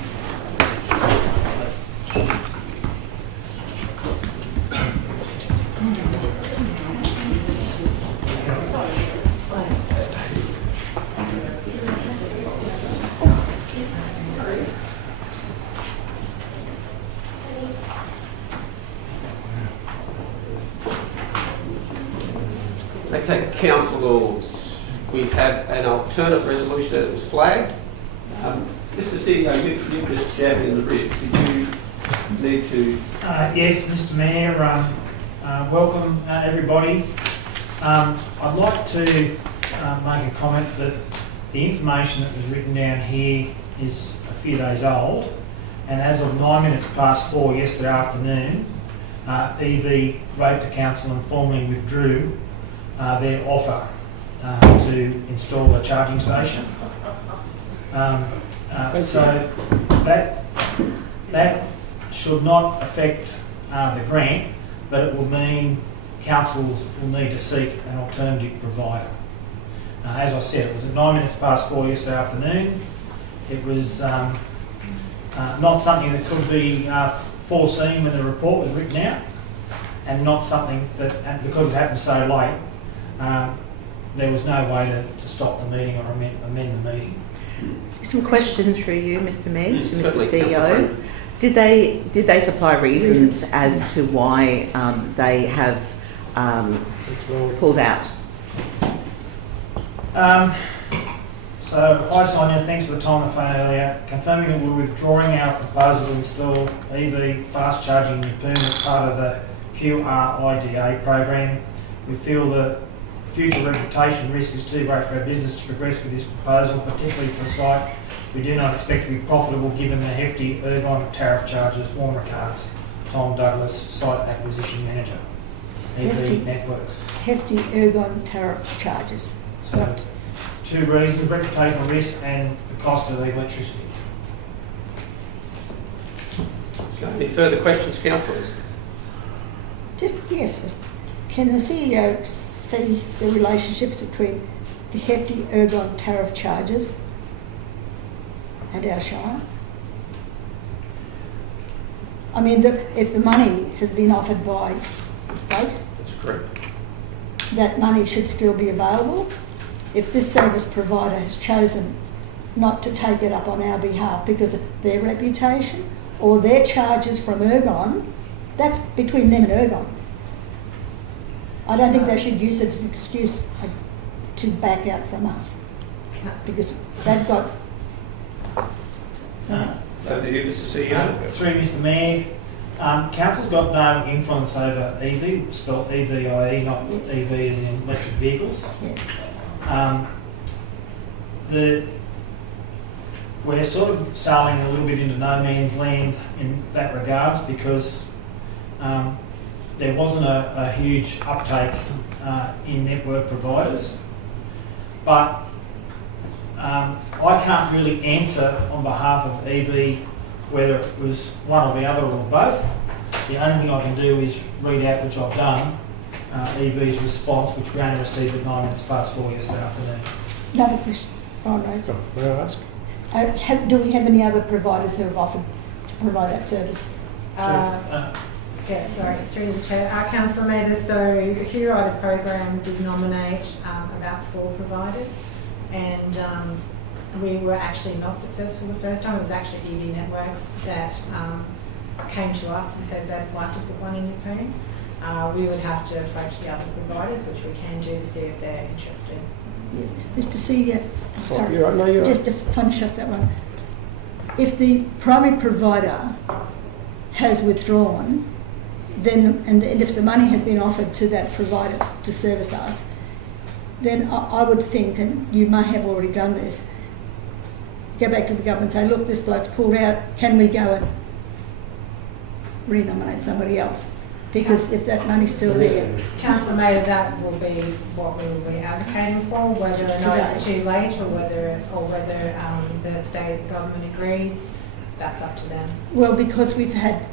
Okay, councillors, we have an alternate resolution that was flagged. Mr CEO, you just jabbed in the ribs. Did you need to? Yes, Mr Mayor, welcome everybody. I'd like to make a comment that the information that was written down here is a few days old, and as of 9 minutes past 4 yesterday afternoon, EV wrote to council and formally withdrew their offer to install a charging station. So that should not affect the grant, but it will mean councils will need to seek an alternative provider. As I said, it was at 9 minutes past 4 yesterday afternoon. It was not something that could be foreseen when the report was written out, and not something that, and because it happened so late, there was no way to stop the meeting or amend the meeting. Some questions through you, Mr Mayor, to Mr Certainly, CEO. Did they supply reasons as to why they have pulled out? So, hi Sonia, thanks for the time on the phone earlier. Confirming that we're withdrawing our proposal to install EV fast charging in Perth as part of the QRIDA program. We feel the future reputation risk is too great for our business to progress with this proposal, particularly for a site we do not expect to be profitable given the hefty ergon tariff charges. Warm regards, Tom Douglas, Site Acquisition Manager, EV Networks. Hefty ergon tariff charges. So, 2 reasons: reputational risk and the cost of the electricity. Any further questions, councillors? Yes, can the CEO see the relationships between the hefty ergon tariff charges and our Shire? I mean, if the money has been offered by the state, That's correct. that money should still be available. If this service provider has chosen not to take it up on our behalf because of their reputation or their charges from ergon, that's between them and ergon. I don't think they should use it as an excuse to back out from us, because they've got... So do you, Mr CEO? Through Mr Mayor, council's got no influence over EV, spelled EVIE, not EV as in electric vehicles. Yeah. We're sort of sailing a little bit into no man's land in that regards, because there wasn't a huge uptake in network providers. But I can't really answer on behalf of EV whether it was one or the other or both. The only thing I can do is read out, which I've done, EV's response, which we only received at 9 minutes past 4 yesterday afternoon. Another question. Oh, no. So, may I ask? Do we have any other providers who have offered to provide that service? Yeah, sorry, through the chair. Councillor Mather, so the QRIDA program did nominate about 4 providers, and we were actually not successful the first time. It was actually EV Networks that came to us and said they'd like to put one in Yeppoon. We would have to approach the other providers, which we can do, to see if they're interested. Yes. Mr CEO, sorry, You're right, no, you're just to finish up that one. If the primary provider has withdrawn, then, and if the money has been offered to that provider to service us, then I would think, and you may have already done this, go back to the government and say, look, this bloke's pulled out, can we go and renominate somebody else? Because if that money's still there, Councillor Mayor, that will be what we will be advocating for, whether or not it's too late or whether the state government agrees, that's up to them. well, because we've had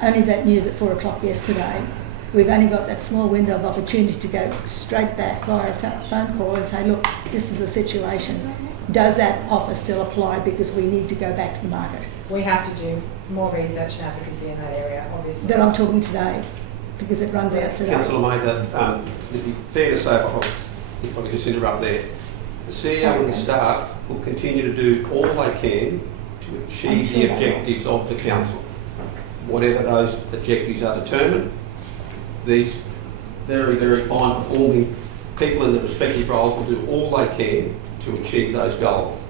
only that news at 4 o'clock yesterday, we've only got that small window of opportunity to go straight back via a phone call and say, look, this is the situation. Does that offer still apply because we need to go back to the market? We have to do more research and advocacy in that area, obviously. But I'm talking today, because it runs out today. Councillor Maker, it'd be fair to say, if I could just interrupt there, the CEO and the staff will continue to do all they can to achieve the objectives of the council. Whatever those objectives are determined, these very, very fine performing people in the respective roles will do all they can to achieve those goals.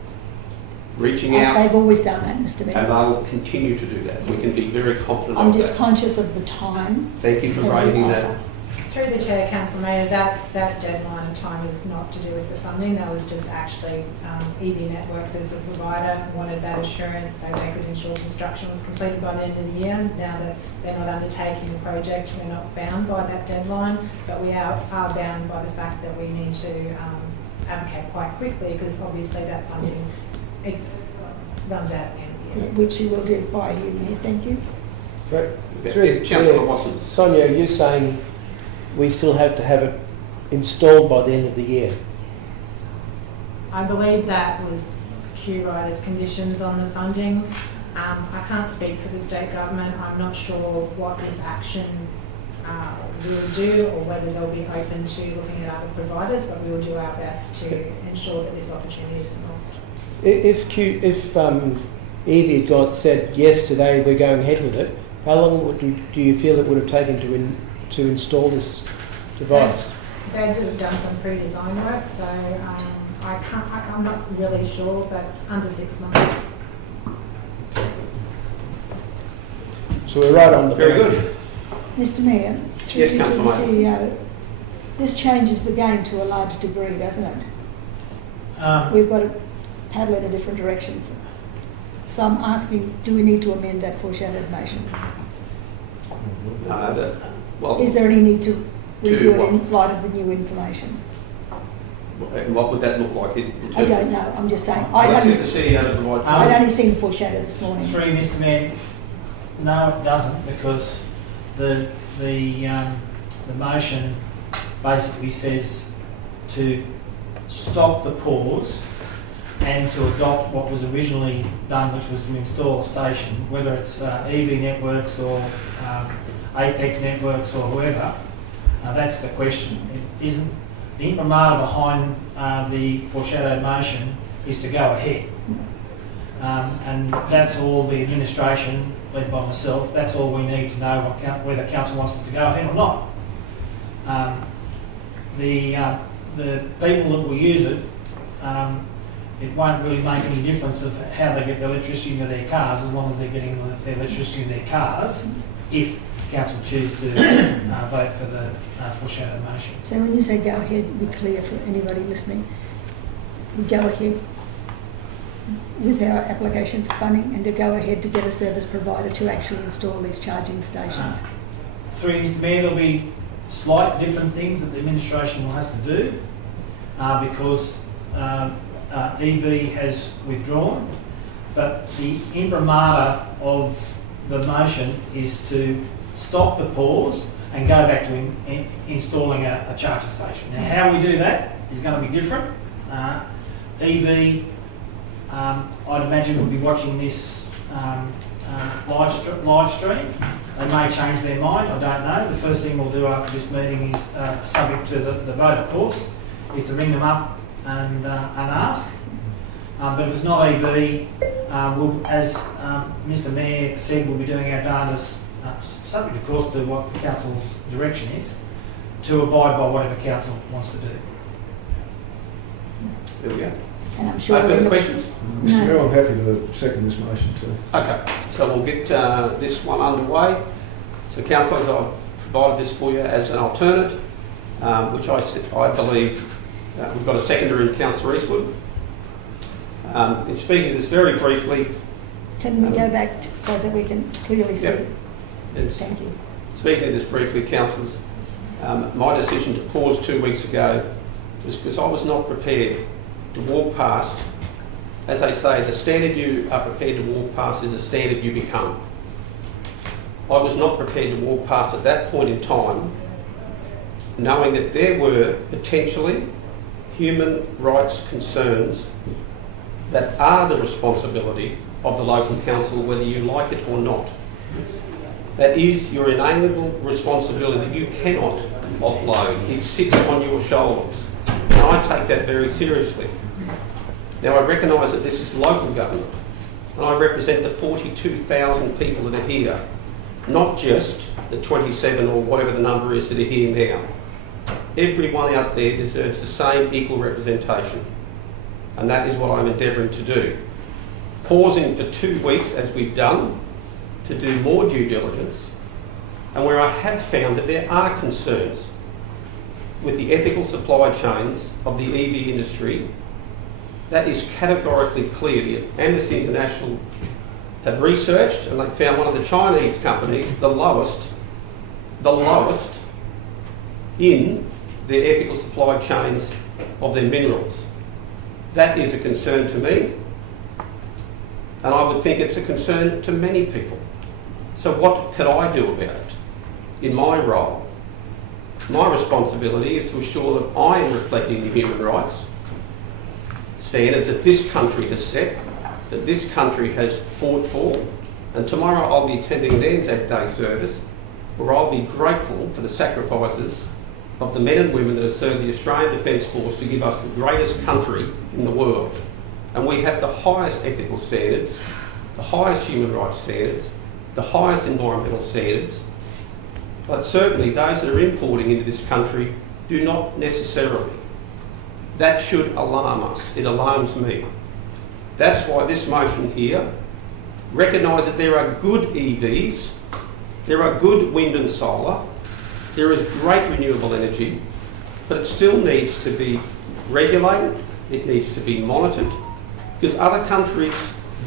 Reaching out, They've always done that, Mr. Mayor. and they will continue to do that. We can be very confident I'm of just that. conscious of the time. Thank you for raising that. Through the chair, Councillor Mayor, that deadline and time is not to do with the funding. That was just actually EV Networks as a provider wanted that assurance so they could ensure construction was completed by the end of the year. Now that they're not undertaking the project, we're not bound by that deadline, but we are bound by the fact that we need to advocate quite quickly because obviously that funding runs out at the end of the year. Which you will do by you, Mayor. Thank you. So, it's really Councillor clear. Watson. Sonia, you're saying we still have to have it installed by the end of the year? I believe that was Q Rider's conditions on the funding. I can't speak for the state government. I'm not sure what this action will do or whether they'll be open to looking at other providers, but we will do our best to ensure that this opportunity isn't lost. If Evie had said yes today, we're going ahead with it, how long do you feel it would have taken to install this device? They have done some pre-design work, so I'm not really sure, but under 6 months. So we're right on the Very good. Mr. Mayor, through Yes, you to the Councillor CEO, this changes the game to a large degree, doesn't it? We've got to paddle in a different direction. So I'm asking, do we need to amend that foreshadowed motion? Well, Is there any need to review it what? in light of the new information? and what would that look like? I don't know, I'm just saying. I'd I'd like the CEO to provide. only seen the foreshadow this morning. Through Mr. Mayor, no, it doesn't, because the motion basically says to stop the pause and to adopt what was originally done, which was to install a station, whether it's EV Networks or Apex Networks or whoever. That's the question. It isn't the imprimatur behind the foreshadowed motion is to go ahead. And that's all the administration, led by myself, that's all we need to know whether council wants it to go ahead or not. The people that will use it, it won't really make any difference of how they get the electricity into their cars as long as they're getting the electricity in their cars if council choose to vote for the foreshadowed motion. So when you say go ahead, be clear for anybody listening. We go ahead with our application for funding and to go ahead to get a service provider to actually install these charging stations. Through Mr. Mayor, there'll be slight different things that the administration will have to do because EV has withdrawn, but the imprimatur of the motion is to stop the pause and go back to installing a charging station. Now, how we do that is going to be different. EV, I'd imagine, will be watching this live stream. They may change their mind, I don't know. The first thing we'll do after this meeting is, subject to the vote of course, is to ring them up and ask. But if it's not EV, we'll, as Mr. Mayor said, we'll be doing our darndest, subject of course to what the council's direction is, to abide by whatever council wants to do. There we go. And I'm sure Further questions? Mr. Mayor, I'm happy to second this motion too. Okay, so we'll get this one underway. So councillors, I've provided this for you as an alternate, which I believe we've got a seconder in Councillor Eastwood. In speaking to this very briefly, Can we go back so that we can clearly see? Yep. Thank you. speaking of this briefly, councillors, my decision to pause 2 weeks ago was because I was not prepared to walk past. As they say, the standard you are prepared to walk past is the standard you become. I was not prepared to walk past at that point in time, knowing that there were potentially human rights concerns that are the responsibility of the local council, whether you like it or not. That is your inalienable responsibility that you cannot offload. It sits on your shoulders. And I take that very seriously. Now, I recognise that this is local government, and I represent the 42,000 people that are here, not just the 27 or whatever the number is that are here now. Everyone out there deserves the same equal representation, and that is what I'm endeavouring to do. Pausing for 2 weeks, as we've done, to do more due diligence, and where I have found that there are concerns with the ethical supply chains of the EV industry, that is categorically clear. The Amnesty International have researched, and they found one of the Chinese companies the lowest in their ethical supply chains of their minerals. That is a concern to me, and I would think it's a concern to many people. So what could I do about it in my role? My responsibility is to ensure that I am reflecting the human rights standards that this country has set, that this country has fought for, and tomorrow I'll be attending an Anzac Day service where I'll be grateful for the sacrifices of the men and women that have served the Australian Defence Force to give us the greatest country in the world. And we have the highest ethical standards, the highest human rights standards, the highest environmental standards, but certainly those that are importing into this country do not necessarily. That should alarm us. It alarms me. That's why this motion here recognise that there are good EVs, there are good wind and solar, there is great renewable energy, but it still needs to be regulated, it needs to be monitored, because other countries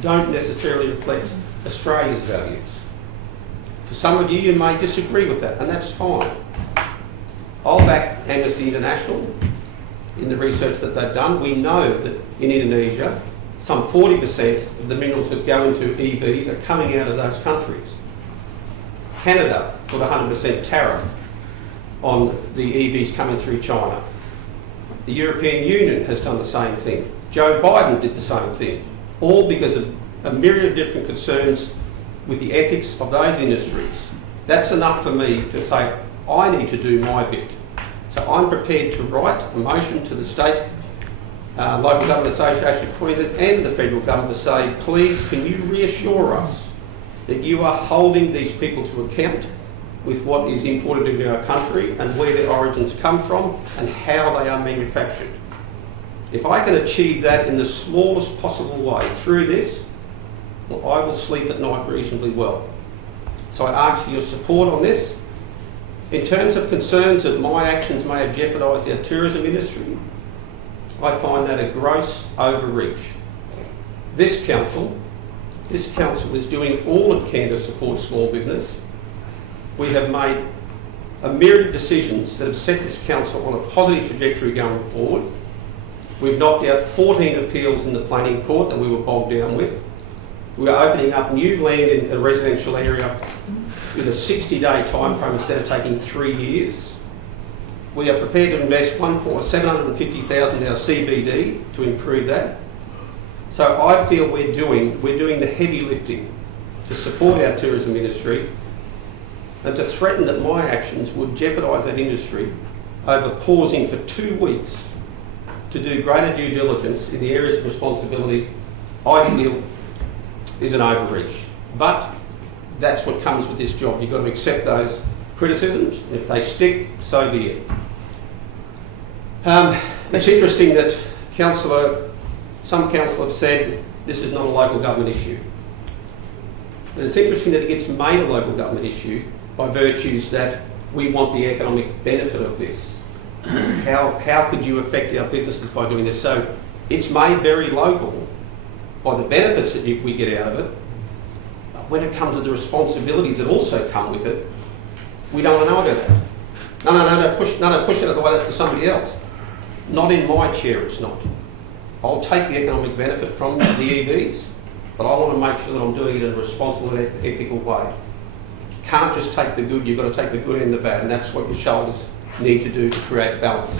don't necessarily reflect Australia's values. For some of you, you may disagree with that, and that's fine. I'll back Amnesty International in the research that they've done. We know that in Indonesia, some 40% of the minerals that go into EVs are coming out of those countries. Canada put 100% tariff on the EVs coming through China. The European Union has done the same thing. Joe Biden did the same thing, all because of a myriad of different concerns with the ethics of those industries. That's enough for me to say I need to do my bit. So I'm prepared to write a motion to the State Local Government Association of Queensland and the federal government to say, please, can you reassure us that you are holding these people to account with what is imported into our country and where their origins come from and how they are manufactured. If I can achieve that in the smallest possible way through this, well, I will sleep at night reasonably well. So I ask for your support on this. In terms of concerns that my actions may have jeopardised our tourism industry, I find that a gross overreach. This council is doing all it can to support small business. We have made a myriad of decisions that have set this council on a positive trajectory going forward. We've knocked out 14 appeals in the planning court that we were bogged down with. We are opening up new land in a residential area with a 60-day time frame instead of taking 3 years. We are prepared to invest $750,000 in our CBD to improve that. So I feel we're doing the heavy lifting to support our tourism industry, and to threaten that my actions would jeopardise that industry over pausing for 2 weeks to do greater due diligence in the areas of responsibility, I feel is an overreach. But that's what comes with this job. You've got to accept those criticisms. If they stick, so be it. It's interesting that some councillors have said this is not a local government issue. And it's interesting that it gets made a local government issue by virtues that we want the economic benefit of this. How could you affect our businesses by doing this? So it's made very local by the benefits that we get out of it. But when it comes to the responsibilities that also come with it, We don't want to know about that. No, push it away to somebody else. Not in my chair, it's not. I'll take the economic benefit from the EVs, but I want to make sure that I'm doing it in a responsible and ethical way. You can't just take the good, you've got to take the good and the bad, and that's what your shoulders need to do to create balance.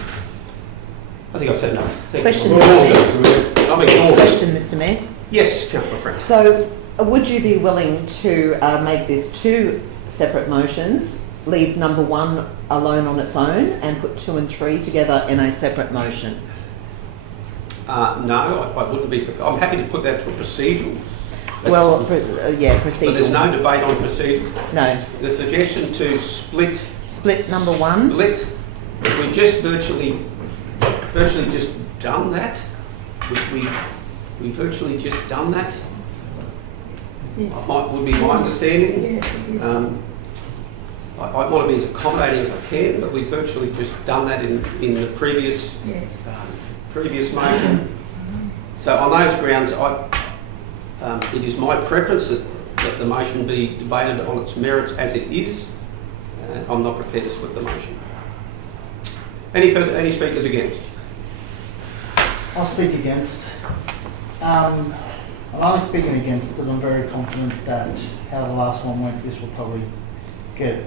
I think I've said enough. Thank Question, you. I'm exhausted. Question, Mr Mayor. Yes, Councillor Frank. So, would you be willing to make this 2 separate motions, leave number 1 alone on its own, and put 2 and 3 together in a separate motion? No, I wouldn't be. I'm happy to put that to a procedural. Well, procedural. But there's no debate on procedure. No. The suggestion to split number 1. we've just virtually just done that. We virtually just done that. Yes. Would be my understanding. Yes, it is. I want to be as accommodating as I can, but we've virtually just done that in the previous Yes. previous motion. So on those grounds, it is my preference that the motion be debated on its merits as it is. I'm not prepared to split the motion. Any speakers against? I'll speak against. I'm only speaking against because I'm very confident that how the last one went, this will probably get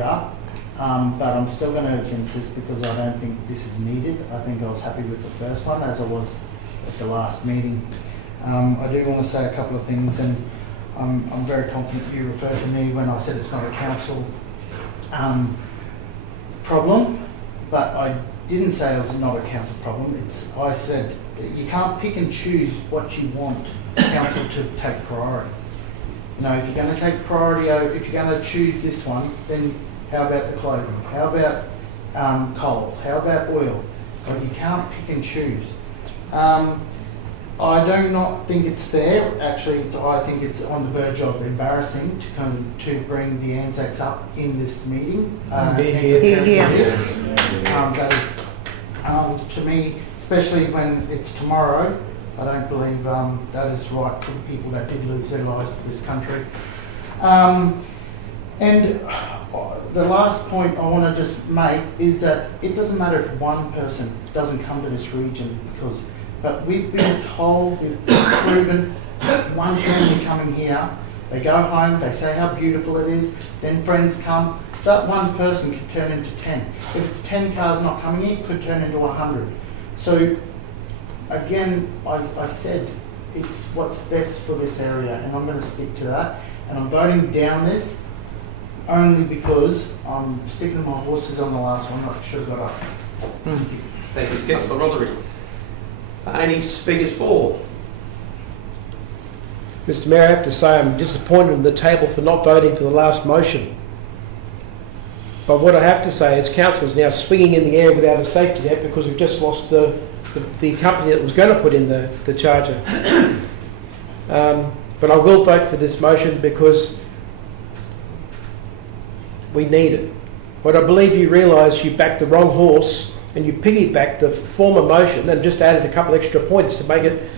up. But I'm still going to against this because I don't think this is needed. I think I was happy with the first one as I was at the last meeting. I do want to say a couple of things, and I'm very confident you referred to me when I said it's not a council problem, but I didn't say it was not a council problem. I said you can't pick and choose what you want council to take priority. You know, if you're going to take priority over, if you're going to choose this one, then how about the clothing? How about coal? How about oil? Well, you can't pick and choose. I do not think it's fair. Actually, I think it's on the verge of embarrassing to bring the Anzacs up in this meeting. That is, to me, especially when it's tomorrow, I don't believe that is right for the people that did lose their lives for this country. And the last point I want to just make is that it doesn't matter if one person doesn't come to this region but we've been told, we've been proven that one family coming here, they go home, they say how beautiful it is, then friends come, so that one person can turn into 10. If it's 10 cars not coming in, it could turn into 100. So again, I said it's what's best for this area, and I'm going to stick to that. And I'm voting down this only because I'm sticking to my horses on the last one. I should have got up. Thank you. Thank you, Councillor Rothery. Any speakers for? Mr Mayor, I have to say I'm disappointed in the table for not voting for the last motion. But what I have to say is council's now swinging in the air without a safety net because we've just lost the company that was going to put in the charger. But I will vote for this motion because we need it. But I believe you realise you backed the wrong horse and you piggybacked the former motion and just added a couple extra points to make it.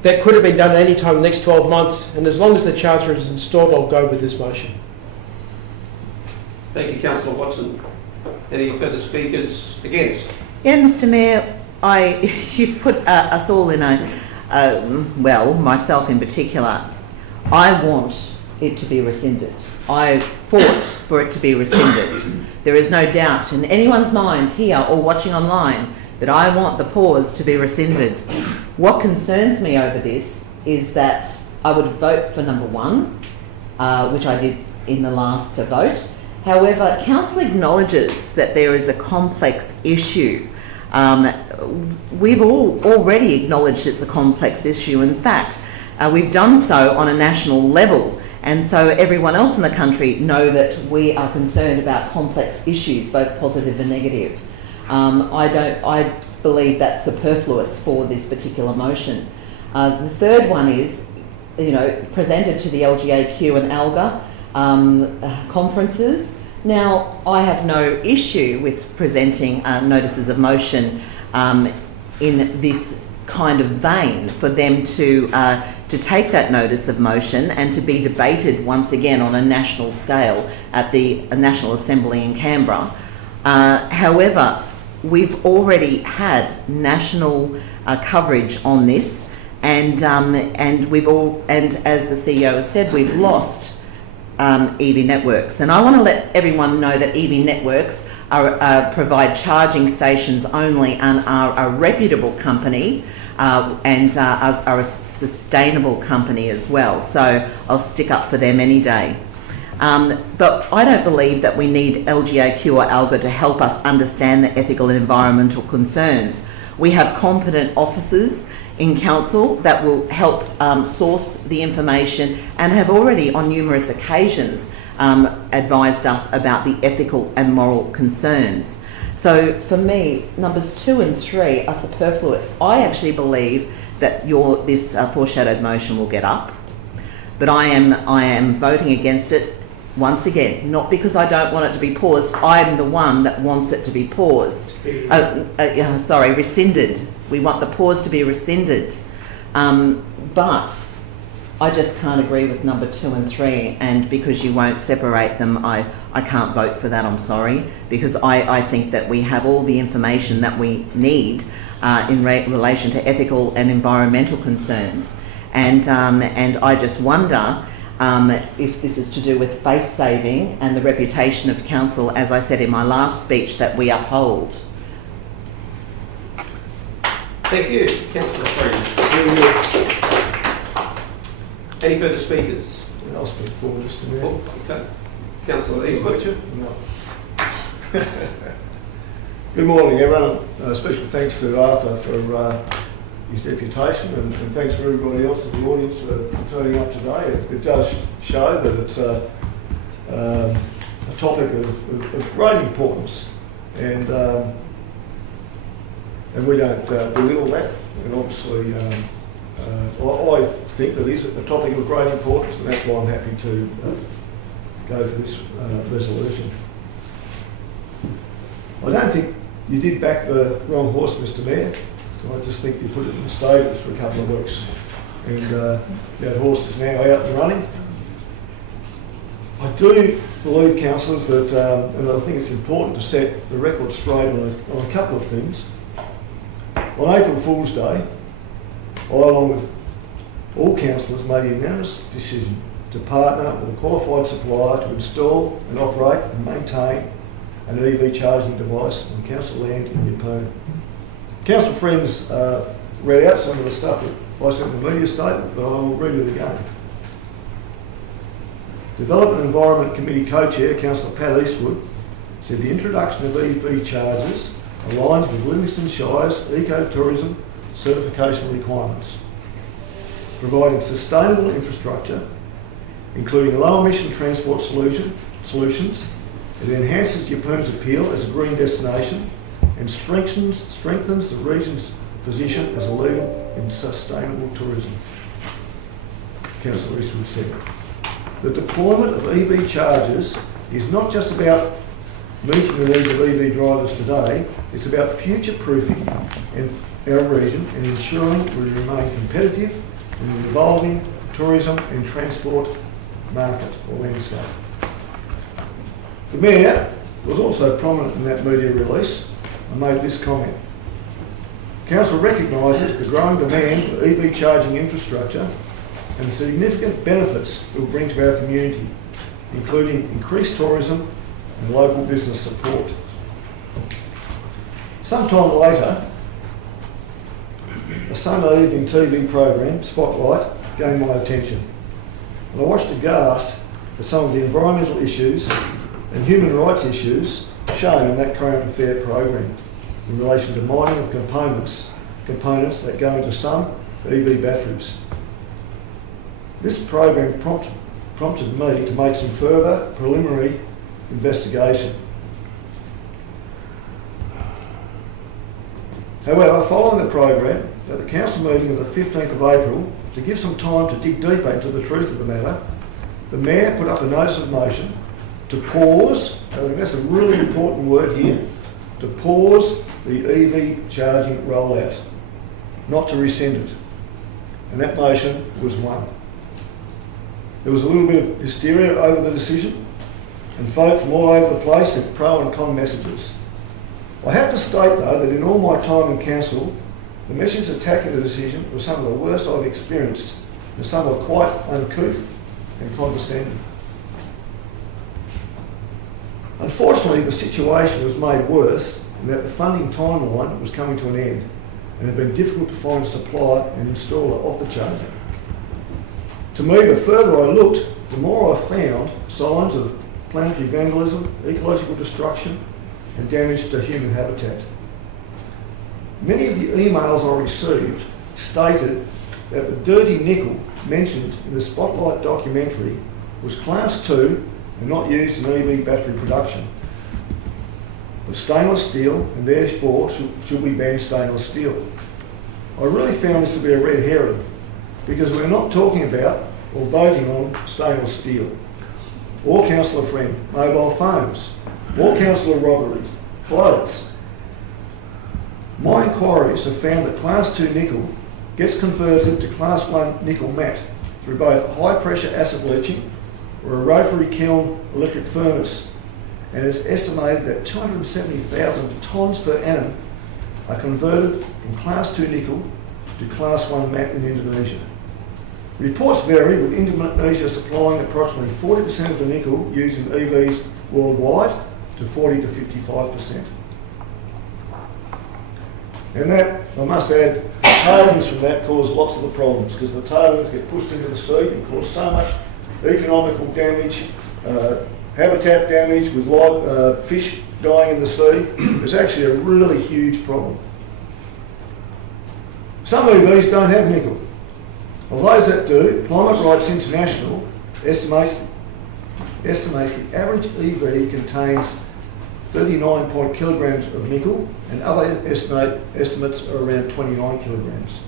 That could have been done at any time in the next 12 months, and as long as the charger is installed, I'll go with this motion. Thank you, Councillor Watson. Any further speakers against? Yeah, Mr Mayor, you've put us all in well, myself in particular, I want it to be rescinded. I fought for it to be rescinded. There is no doubt in anyone's mind here or watching online that I want the pause to be rescinded. What concerns me over this is that I would vote for number 1, which I did in the last vote. However, council acknowledges that there is a complex issue. We've all already acknowledged it's a complex issue. In fact, we've done so on a national level. And so everyone else in the country know that we are concerned about complex issues, both positive and negative. I believe that's superfluous for this particular motion. The third one is, presented to the LGAQ and ALGA conferences. Now, I have no issue with presenting notices of motion in this kind of vein for them to take that notice of motion and to be debated once again on a national scale at the National Assembly in Canberra. However, we've already had national coverage on this, and as the CEO has said, we've lost EV Networks. And I want to let everyone know that EV Networks provide charging stations only and are a reputable company and are a sustainable company as well. So I'll stick up for them any day. But I don't believe that we need LGAQ or ALGA to help us understand the ethical and environmental concerns. We have competent officers in council that will help source the information and have already on numerous occasions advised us about the ethical and moral concerns. So for me, numbers 2 and 3 are superfluous. I actually believe that this foreshadowed motion will get up, but I am voting against it once again, not because I don't want it to be paused. I'm the one that wants it to be paused. Rescinded. We want the pause to be rescinded. But I just can't agree with number 2 and 3, and because you won't separate them, I can't vote for that, I'm sorry, because I think that we have all the information that we need in relation to ethical and environmental concerns. And I just wonder if this is to do with face saving and the reputation of council, as I said in my last speech, that we uphold. Thank you, Councillor Friend. Any further speakers? I'll speak forward just a minute. Okay. Councillor Eastwood. No. Good morning, everyone. Special thanks to Arthur for his deputation, and thanks for everybody else in the audience for turning up today. It does show that it's a topic of great importance, and we don't belittle that. And obviously, I think that is a topic of great importance, and that's why I'm happy to go for this resolution. I don't think you did back the wrong horse, Mr. Mayor. I just think you put it in the stables for a couple of weeks, and that horse is now out and running. I do believe, councillors, that, and I think it's important to set the record straight on a couple of things. On April Fool's Day, I, along with all councillors, made a unanimous decision to partner with a qualified supplier to install and operate and maintain an EV charging device on council land in Yeppoon. Council friends read out some of the stuff that I sent in the media statement, but I will read it again. Development and Environment Committee Co-Chair, Councillor Pat Eastwood, said the introduction of EV chargers aligns with Livingstone Shire's eco-tourism certification requirements, providing sustainable infrastructure, including low-emission transport solutions. It enhances Yeppoon's appeal as a green destination and strengthens the region's position as a leader in sustainable tourism. Councillor Eastwood said, the deployment of EV chargers is not just about meeting the needs of EV drivers today, it's about future-proofing our region and ensuring we remain competitive in the evolving tourism and transport market or landscape. The Mayor was also prominent in that media release and made this comment. Council recognises the growing demand for EV charging infrastructure and the significant benefits it will bring to our community, including increased tourism and local business support. Sometime later, a Sunday evening TV program, Spotlight, gained my attention, and I watched aghast at some of the environmental issues and human rights issues shown in that current affair program in relation to mining of components that go into some EV batteries. This program prompted me to make some further preliminary investigation. However, following the program, at the council meeting of the 15th of April, to give some time to dig deeper into the truth of the matter, the Mayor put up a notice of motion to pause, I think that's a really important word here, to pause the EV charging rollout. not to rescind it. And that motion was won. There was a little bit of hysteria over the decision, and folk from all over the place sent pro and con messages. I have to state though that in all my time in council, the message attacking the decision was some of the worst I've experienced, and some were quite uncouth and condescending. Unfortunately, the situation was made worse in that the funding timeline was coming to an end, and it had been difficult to find a supplier and installer of the charger. To me, the further I looked, the more I found signs of planetary vandalism, ecological destruction, and damage to human habitat. Many of the emails I received stated that the dirty nickel mentioned in the Spotlight documentary was Class 2 and not used in EV battery production, but stainless steel, and therefore should we ban stainless steel. I really found this to be a red herring, because we're not talking about or voting on stainless steel, or councillor friend, mobile phones, or councillor Rotherham, clothes. My inquiries have found that Class 2 nickel gets converted to Class 1 nickel matte through both high pressure acid leaching or a rotary kiln electric furnace, and it's estimated that 270,000 tonnes per annum are converted from Class 2 nickel to Class 1 matte in Indonesia. Reports vary, with Indonesia supplying approximately 40% of the nickel used in EVs worldwide to 40 to 55%. And that, I must add, tailings from that cause lots of the problems, because the tailings get pushed into the sea and cause so much economical damage, habitat damage with live fish dying in the sea. It's actually a really huge problem. Some EVs don't have nickel. Of those that do, Climate Rights International estimates the average EV contains 39 kilograms of nickel, and other estimates are around 29 kilograms.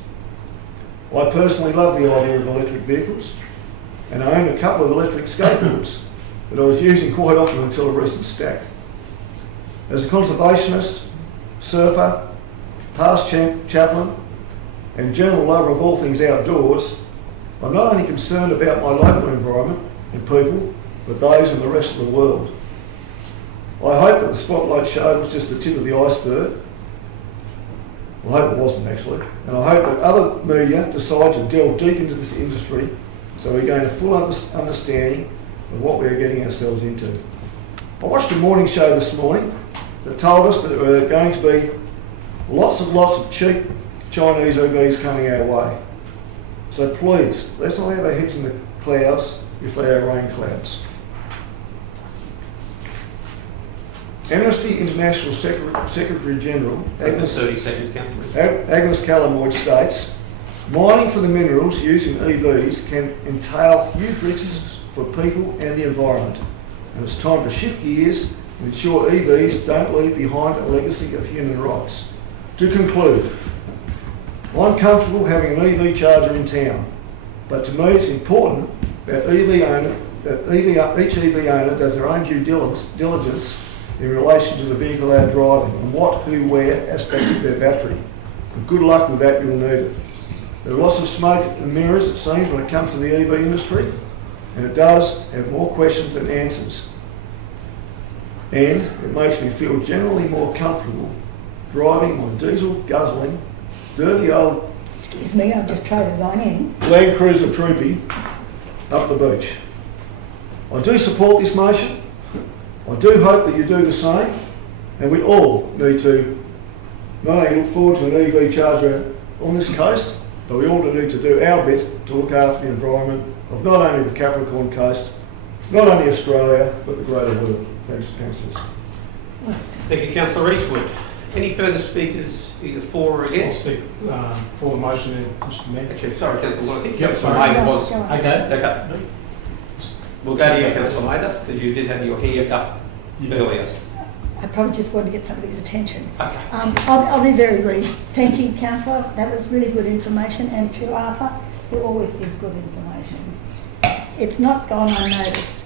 I personally love the idea of electric vehicles, and I own a couple of electric skateboards that I was using quite often until a recent stack. As a conservationist, surfer, past chaplain, and general lover of all things outdoors, I'm not only concerned about my local environment and people, but those in the rest of the world. I hope that the Spotlight show was just the tip of the iceberg. Well, I hope it wasn't actually. And I hope that other media decide to delve deep into this industry so we gain a full understanding of what we're getting ourselves into. I watched a morning show this morning that told us that there were going to be lots of cheap Chinese EVs coming our way. So please, let's not have our heads in the clouds if they are rain clouds. Amnesty International Secretary General Agnes 30 seconds, Councillor. Agnes Callamard states, mining for the minerals used in EVs can entail huge risks for people and the environment, and it's time to shift gears and ensure EVs don't leave behind a legacy of human rights. To conclude, I'm comfortable having an EV charger in town, but to me it's important that each EV owner does their own due diligence in relation to the vehicle they are driving and what, who, where aspects of their battery. And good luck with that, you'll need it. There are lots of smoke and mirrors, it seems, when it comes to the EV industry, and it does have more questions than answers. And it makes me feel generally more comfortable driving my diesel guzzling, dirty old Excuse me, I've just traded one in. Land Cruiser Troopy up the beach. I do support this motion. I do hope that you do the same, and we all need to not only look forward to an EV charger on this coast, but we all need to do our bit to look after the environment of not only the Capricorn coast, not only Australia, but the greater world. Thanks, councillors. Thank you, Councillor Eastwood. Any further speakers, either for or I'll against? speak for the motion, Mr Mayor. Actually, sorry, Councillor, I think Yep, Councillor sorry. Maida was. Go on. Okay. Okay. We'll go to you, Councillor Maida, because you did have your hand up earlier. I probably just wanted to get somebody's attention. Okay. I'll be very brief. Thank you, councillor. That was really good information. And to Arthur, who always gives good information. It's not gone unnoticed.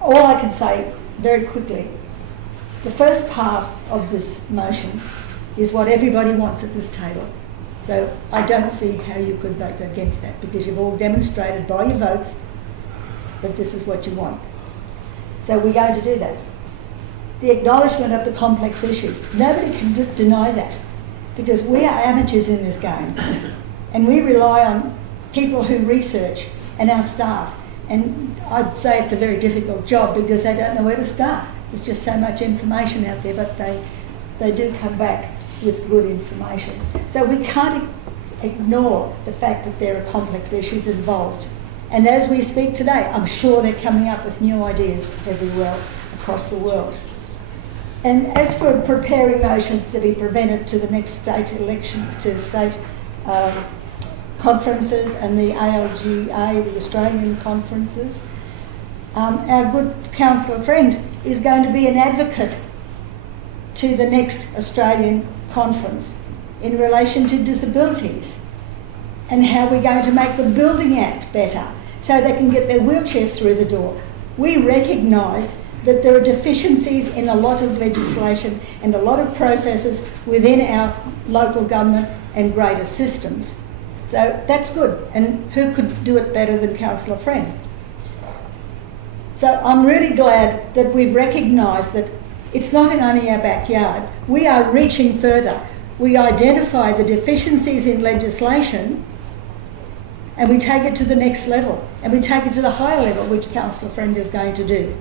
All I can say very quickly, the first part of this motion is what everybody wants at this table. So I don't see how you could vote against that, because you've all demonstrated by your votes that this is what you want. So we're going to do that. The acknowledgement of the complex issues. Nobody can deny that, because we are amateurs in this game and we rely on people who research and our staff. And I'd say it's a very difficult job because they don't know where to start. There's just so much information out there, but they do come back with good information. So we can't ignore the fact that there are complex issues involved. And as we speak today, I'm sure they're coming up with new ideas everywhere across the world. And as for preparing motions to be presented to the next state elections, to state conferences and the ALGA, the Australian conferences, our good councillor friend is going to be an advocate to the next Australian conference in relation to disabilities and how we're going to make the Building Act better so they can get their wheelchairs through the door. We recognise that there are deficiencies in a lot of legislation and a lot of processes within our local government and greater systems. So that's good, and who could do it better than Councillor Friend? So I'm really glad that we've recognised that it's not in only our backyard. We are reaching further. We identify the deficiencies in legislation and we take it to the next level, and we take it to the higher level, which Councillor Friend is going to do.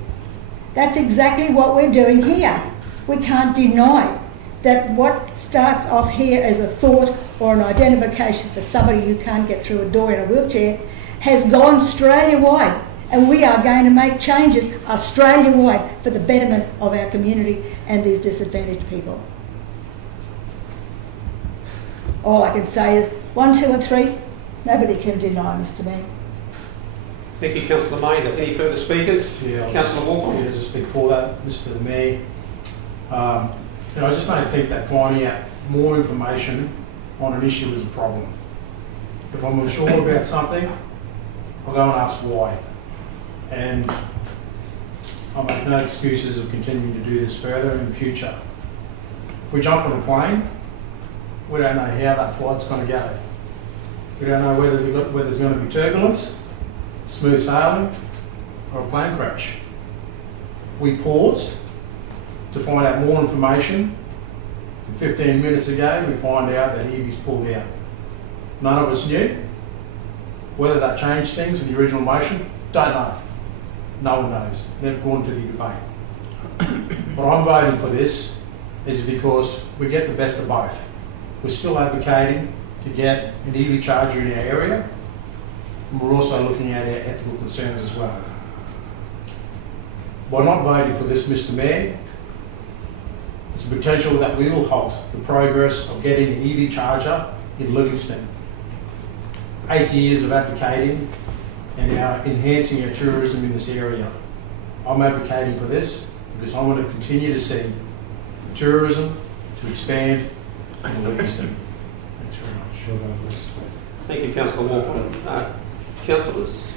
That's exactly what we're doing here. We can't deny that what starts off here as a thought or an identification for somebody who can't get through a door in a wheelchair has gone Australia-wide, and we are going to make changes Australia-wide for the betterment of our community and these disadvantaged people. All I can say is 1, 2 and 3, nobody can deny, Mr Mayor. Thank you, Councillor May. Any further speakers? Yeah, Councillor Walker. Yeah, just speak for that, Mr Mayor. I just don't think that finding out more information on an issue is a problem. If I'm unsure about something, I'll go and ask why. And I'll make no excuses of continuing to do this further in the future. If we jump on a plane, we don't know how that flight's going to go. We don't know whether there's going to be turbulence, smooth sailing, or a plane crash. We paused to find out more information. 15 minutes ago, we find out that Evie's pulled out. None of us knew. Whether that changed things in the original motion, don't know. No one knows. Never gone to the debate. What I'm voting for this is because we get the best of both. We're still advocating to get an EV charger in our area, and we're also looking at our ethical concerns as well. By not voting for this, Mr Mayor, it's a potential that we will halt the progress of getting an EV charger in Livingstone. 8 years of advocating and now enhancing our tourism in this area. I'm advocating for this because I want to continue to see tourism to expand in Livingstone. Thanks very much. Thank you, Councillor Walker. Councillors,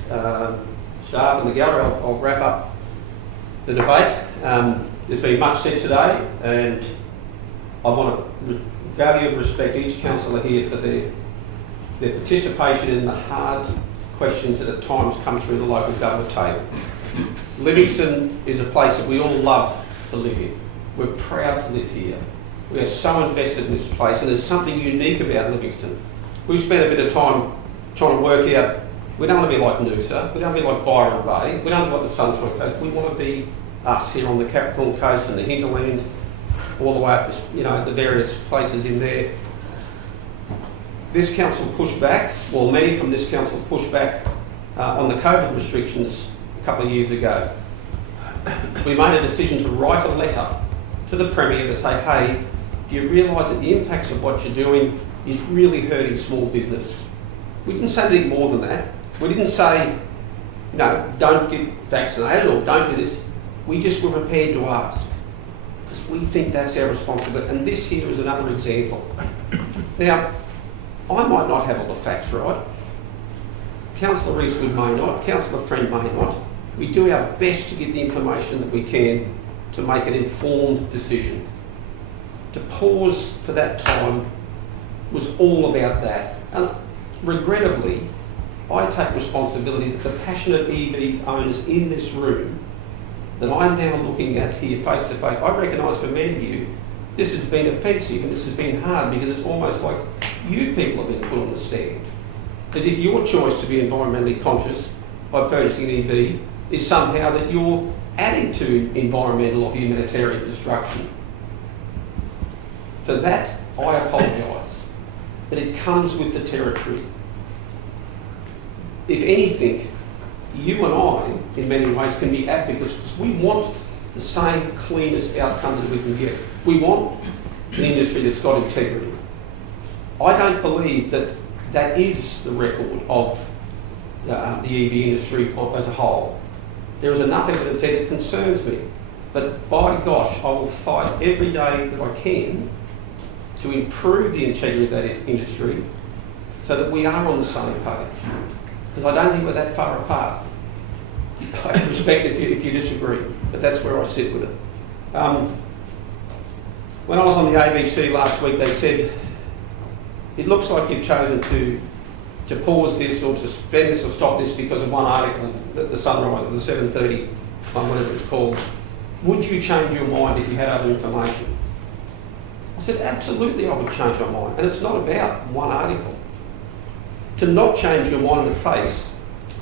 staff in the gallery, I'll wrap up the debate. There's been much said today, and I want to value and respect each councillor here for their participation in the hard questions that at times come through the local government table. Livingstone is a place that we all love to live in. We're proud to live here. We are so invested in this place, and there's something unique about Livingstone. We've spent a bit of time trying to work out, we don't want to be like Noosa, we don't want to be like Byron Bay, we don't want to be like the Sunshine Coast, we want to be us here on the Capricorn Coast and the hinterland, all the way up, the various places in there. This council pushed back, well, many from this council pushed back on the COVID restrictions a couple of years ago. We made a decision to write a letter to the Premier to say, hey, do you realise that the impacts of what you're doing is really hurting small business? We didn't say anything more than that. We didn't say, don't get vaccinated or don't do this. We just were prepared to ask because we think that's our responsibility. And this here is another example. Now, I might not have all the facts right. Councillor Eastwood may not. Councillor Friend may not. We do our best to get the information that we can to make an informed decision. To pause for that time was all about that. And regrettably, I take responsibility that the passionate EV owners in this room that I'm now looking at here face to face, I recognise for many of you, this has been offensive and this has been hard because it's almost like you people have been put on the stand. As if your choice to be environmentally conscious by purchasing an EV is somehow that you're adding to environmental or humanitarian destruction. For that, I apologise. But it comes with the territory. If anything, you and I, in many ways, can be advocates because we want the same cleanest outcomes that we can get. We want an industry that's got integrity. I don't believe that that is the record of the EV industry as a whole. There is enough evidence there that concerns me. But by gosh, I will fight every day that I can to improve the integrity of that industry so that we are on the same page. Because I don't think we're that far apart. I respect if you disagree, but that's where I sit with it. When I was on the ABC last week, they said, it looks like you've chosen to pause this or to suspend this or stop this because of one article that the Sunrise, or the 7:30, whatever it's called. Would you change your mind if you had other information? I said, absolutely I would change my mind. And it's not about one article. To not change your mind in the face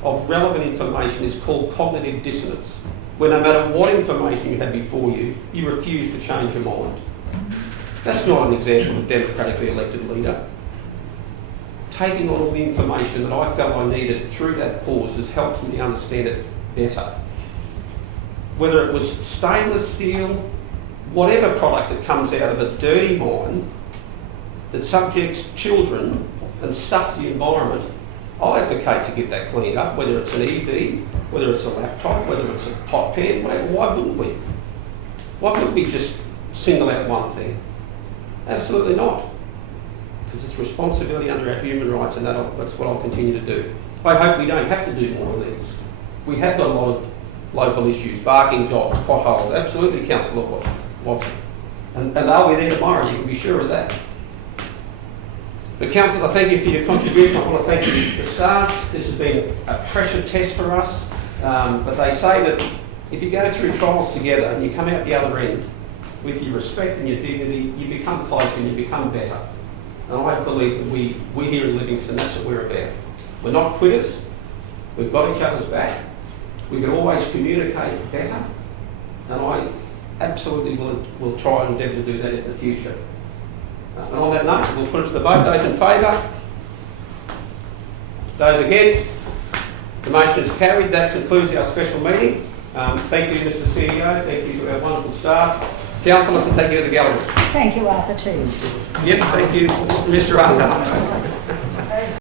of relevant information is called cognitive dissonance, where no matter what information you had before you, you refuse to change your mind. That's not an example of a democratically elected leader. Taking on all the information that I felt I needed through that pause has helped me understand it better. Whether it was stainless steel, whatever product that comes out of a dirty mine that subjects children and stuffs the environment, I advocate to get that cleaned up, whether it's an EV, whether it's a laptop, whether it's a hot pan, whatever. Why wouldn't we? Why wouldn't we just single out one thing? Absolutely not. Because it's responsibility under our human rights, and that's what I'll continue to do. I hope we don't have to do more of these. We have got a lot of local issues, barking dogs, potholes, absolutely, Councillor Watson. And they'll be there tomorrow, you can be sure of that. But councillors, I thank you for your contribution. I want to thank you, the staff. This has been a pressure test for us. But they say that if you go through trials together and you come out the other end with your respect and your dignity, you become closer and you become better. And I believe that we here in Livingstone, that's what we're about. We're not quitters. We've got each other's back. We can always communicate better. And I absolutely will try and endeavour to do that in the future. And on that note, we'll put it to the vote. Those in favour? Those against? The motion is carried. That concludes our special meeting. Thank you, Mr. CEO. Thank you to our wonderful staff. Councillors, and thank you to the gallery. Thank you, Arthur, too. Yep, thank you, Mr. Arthur.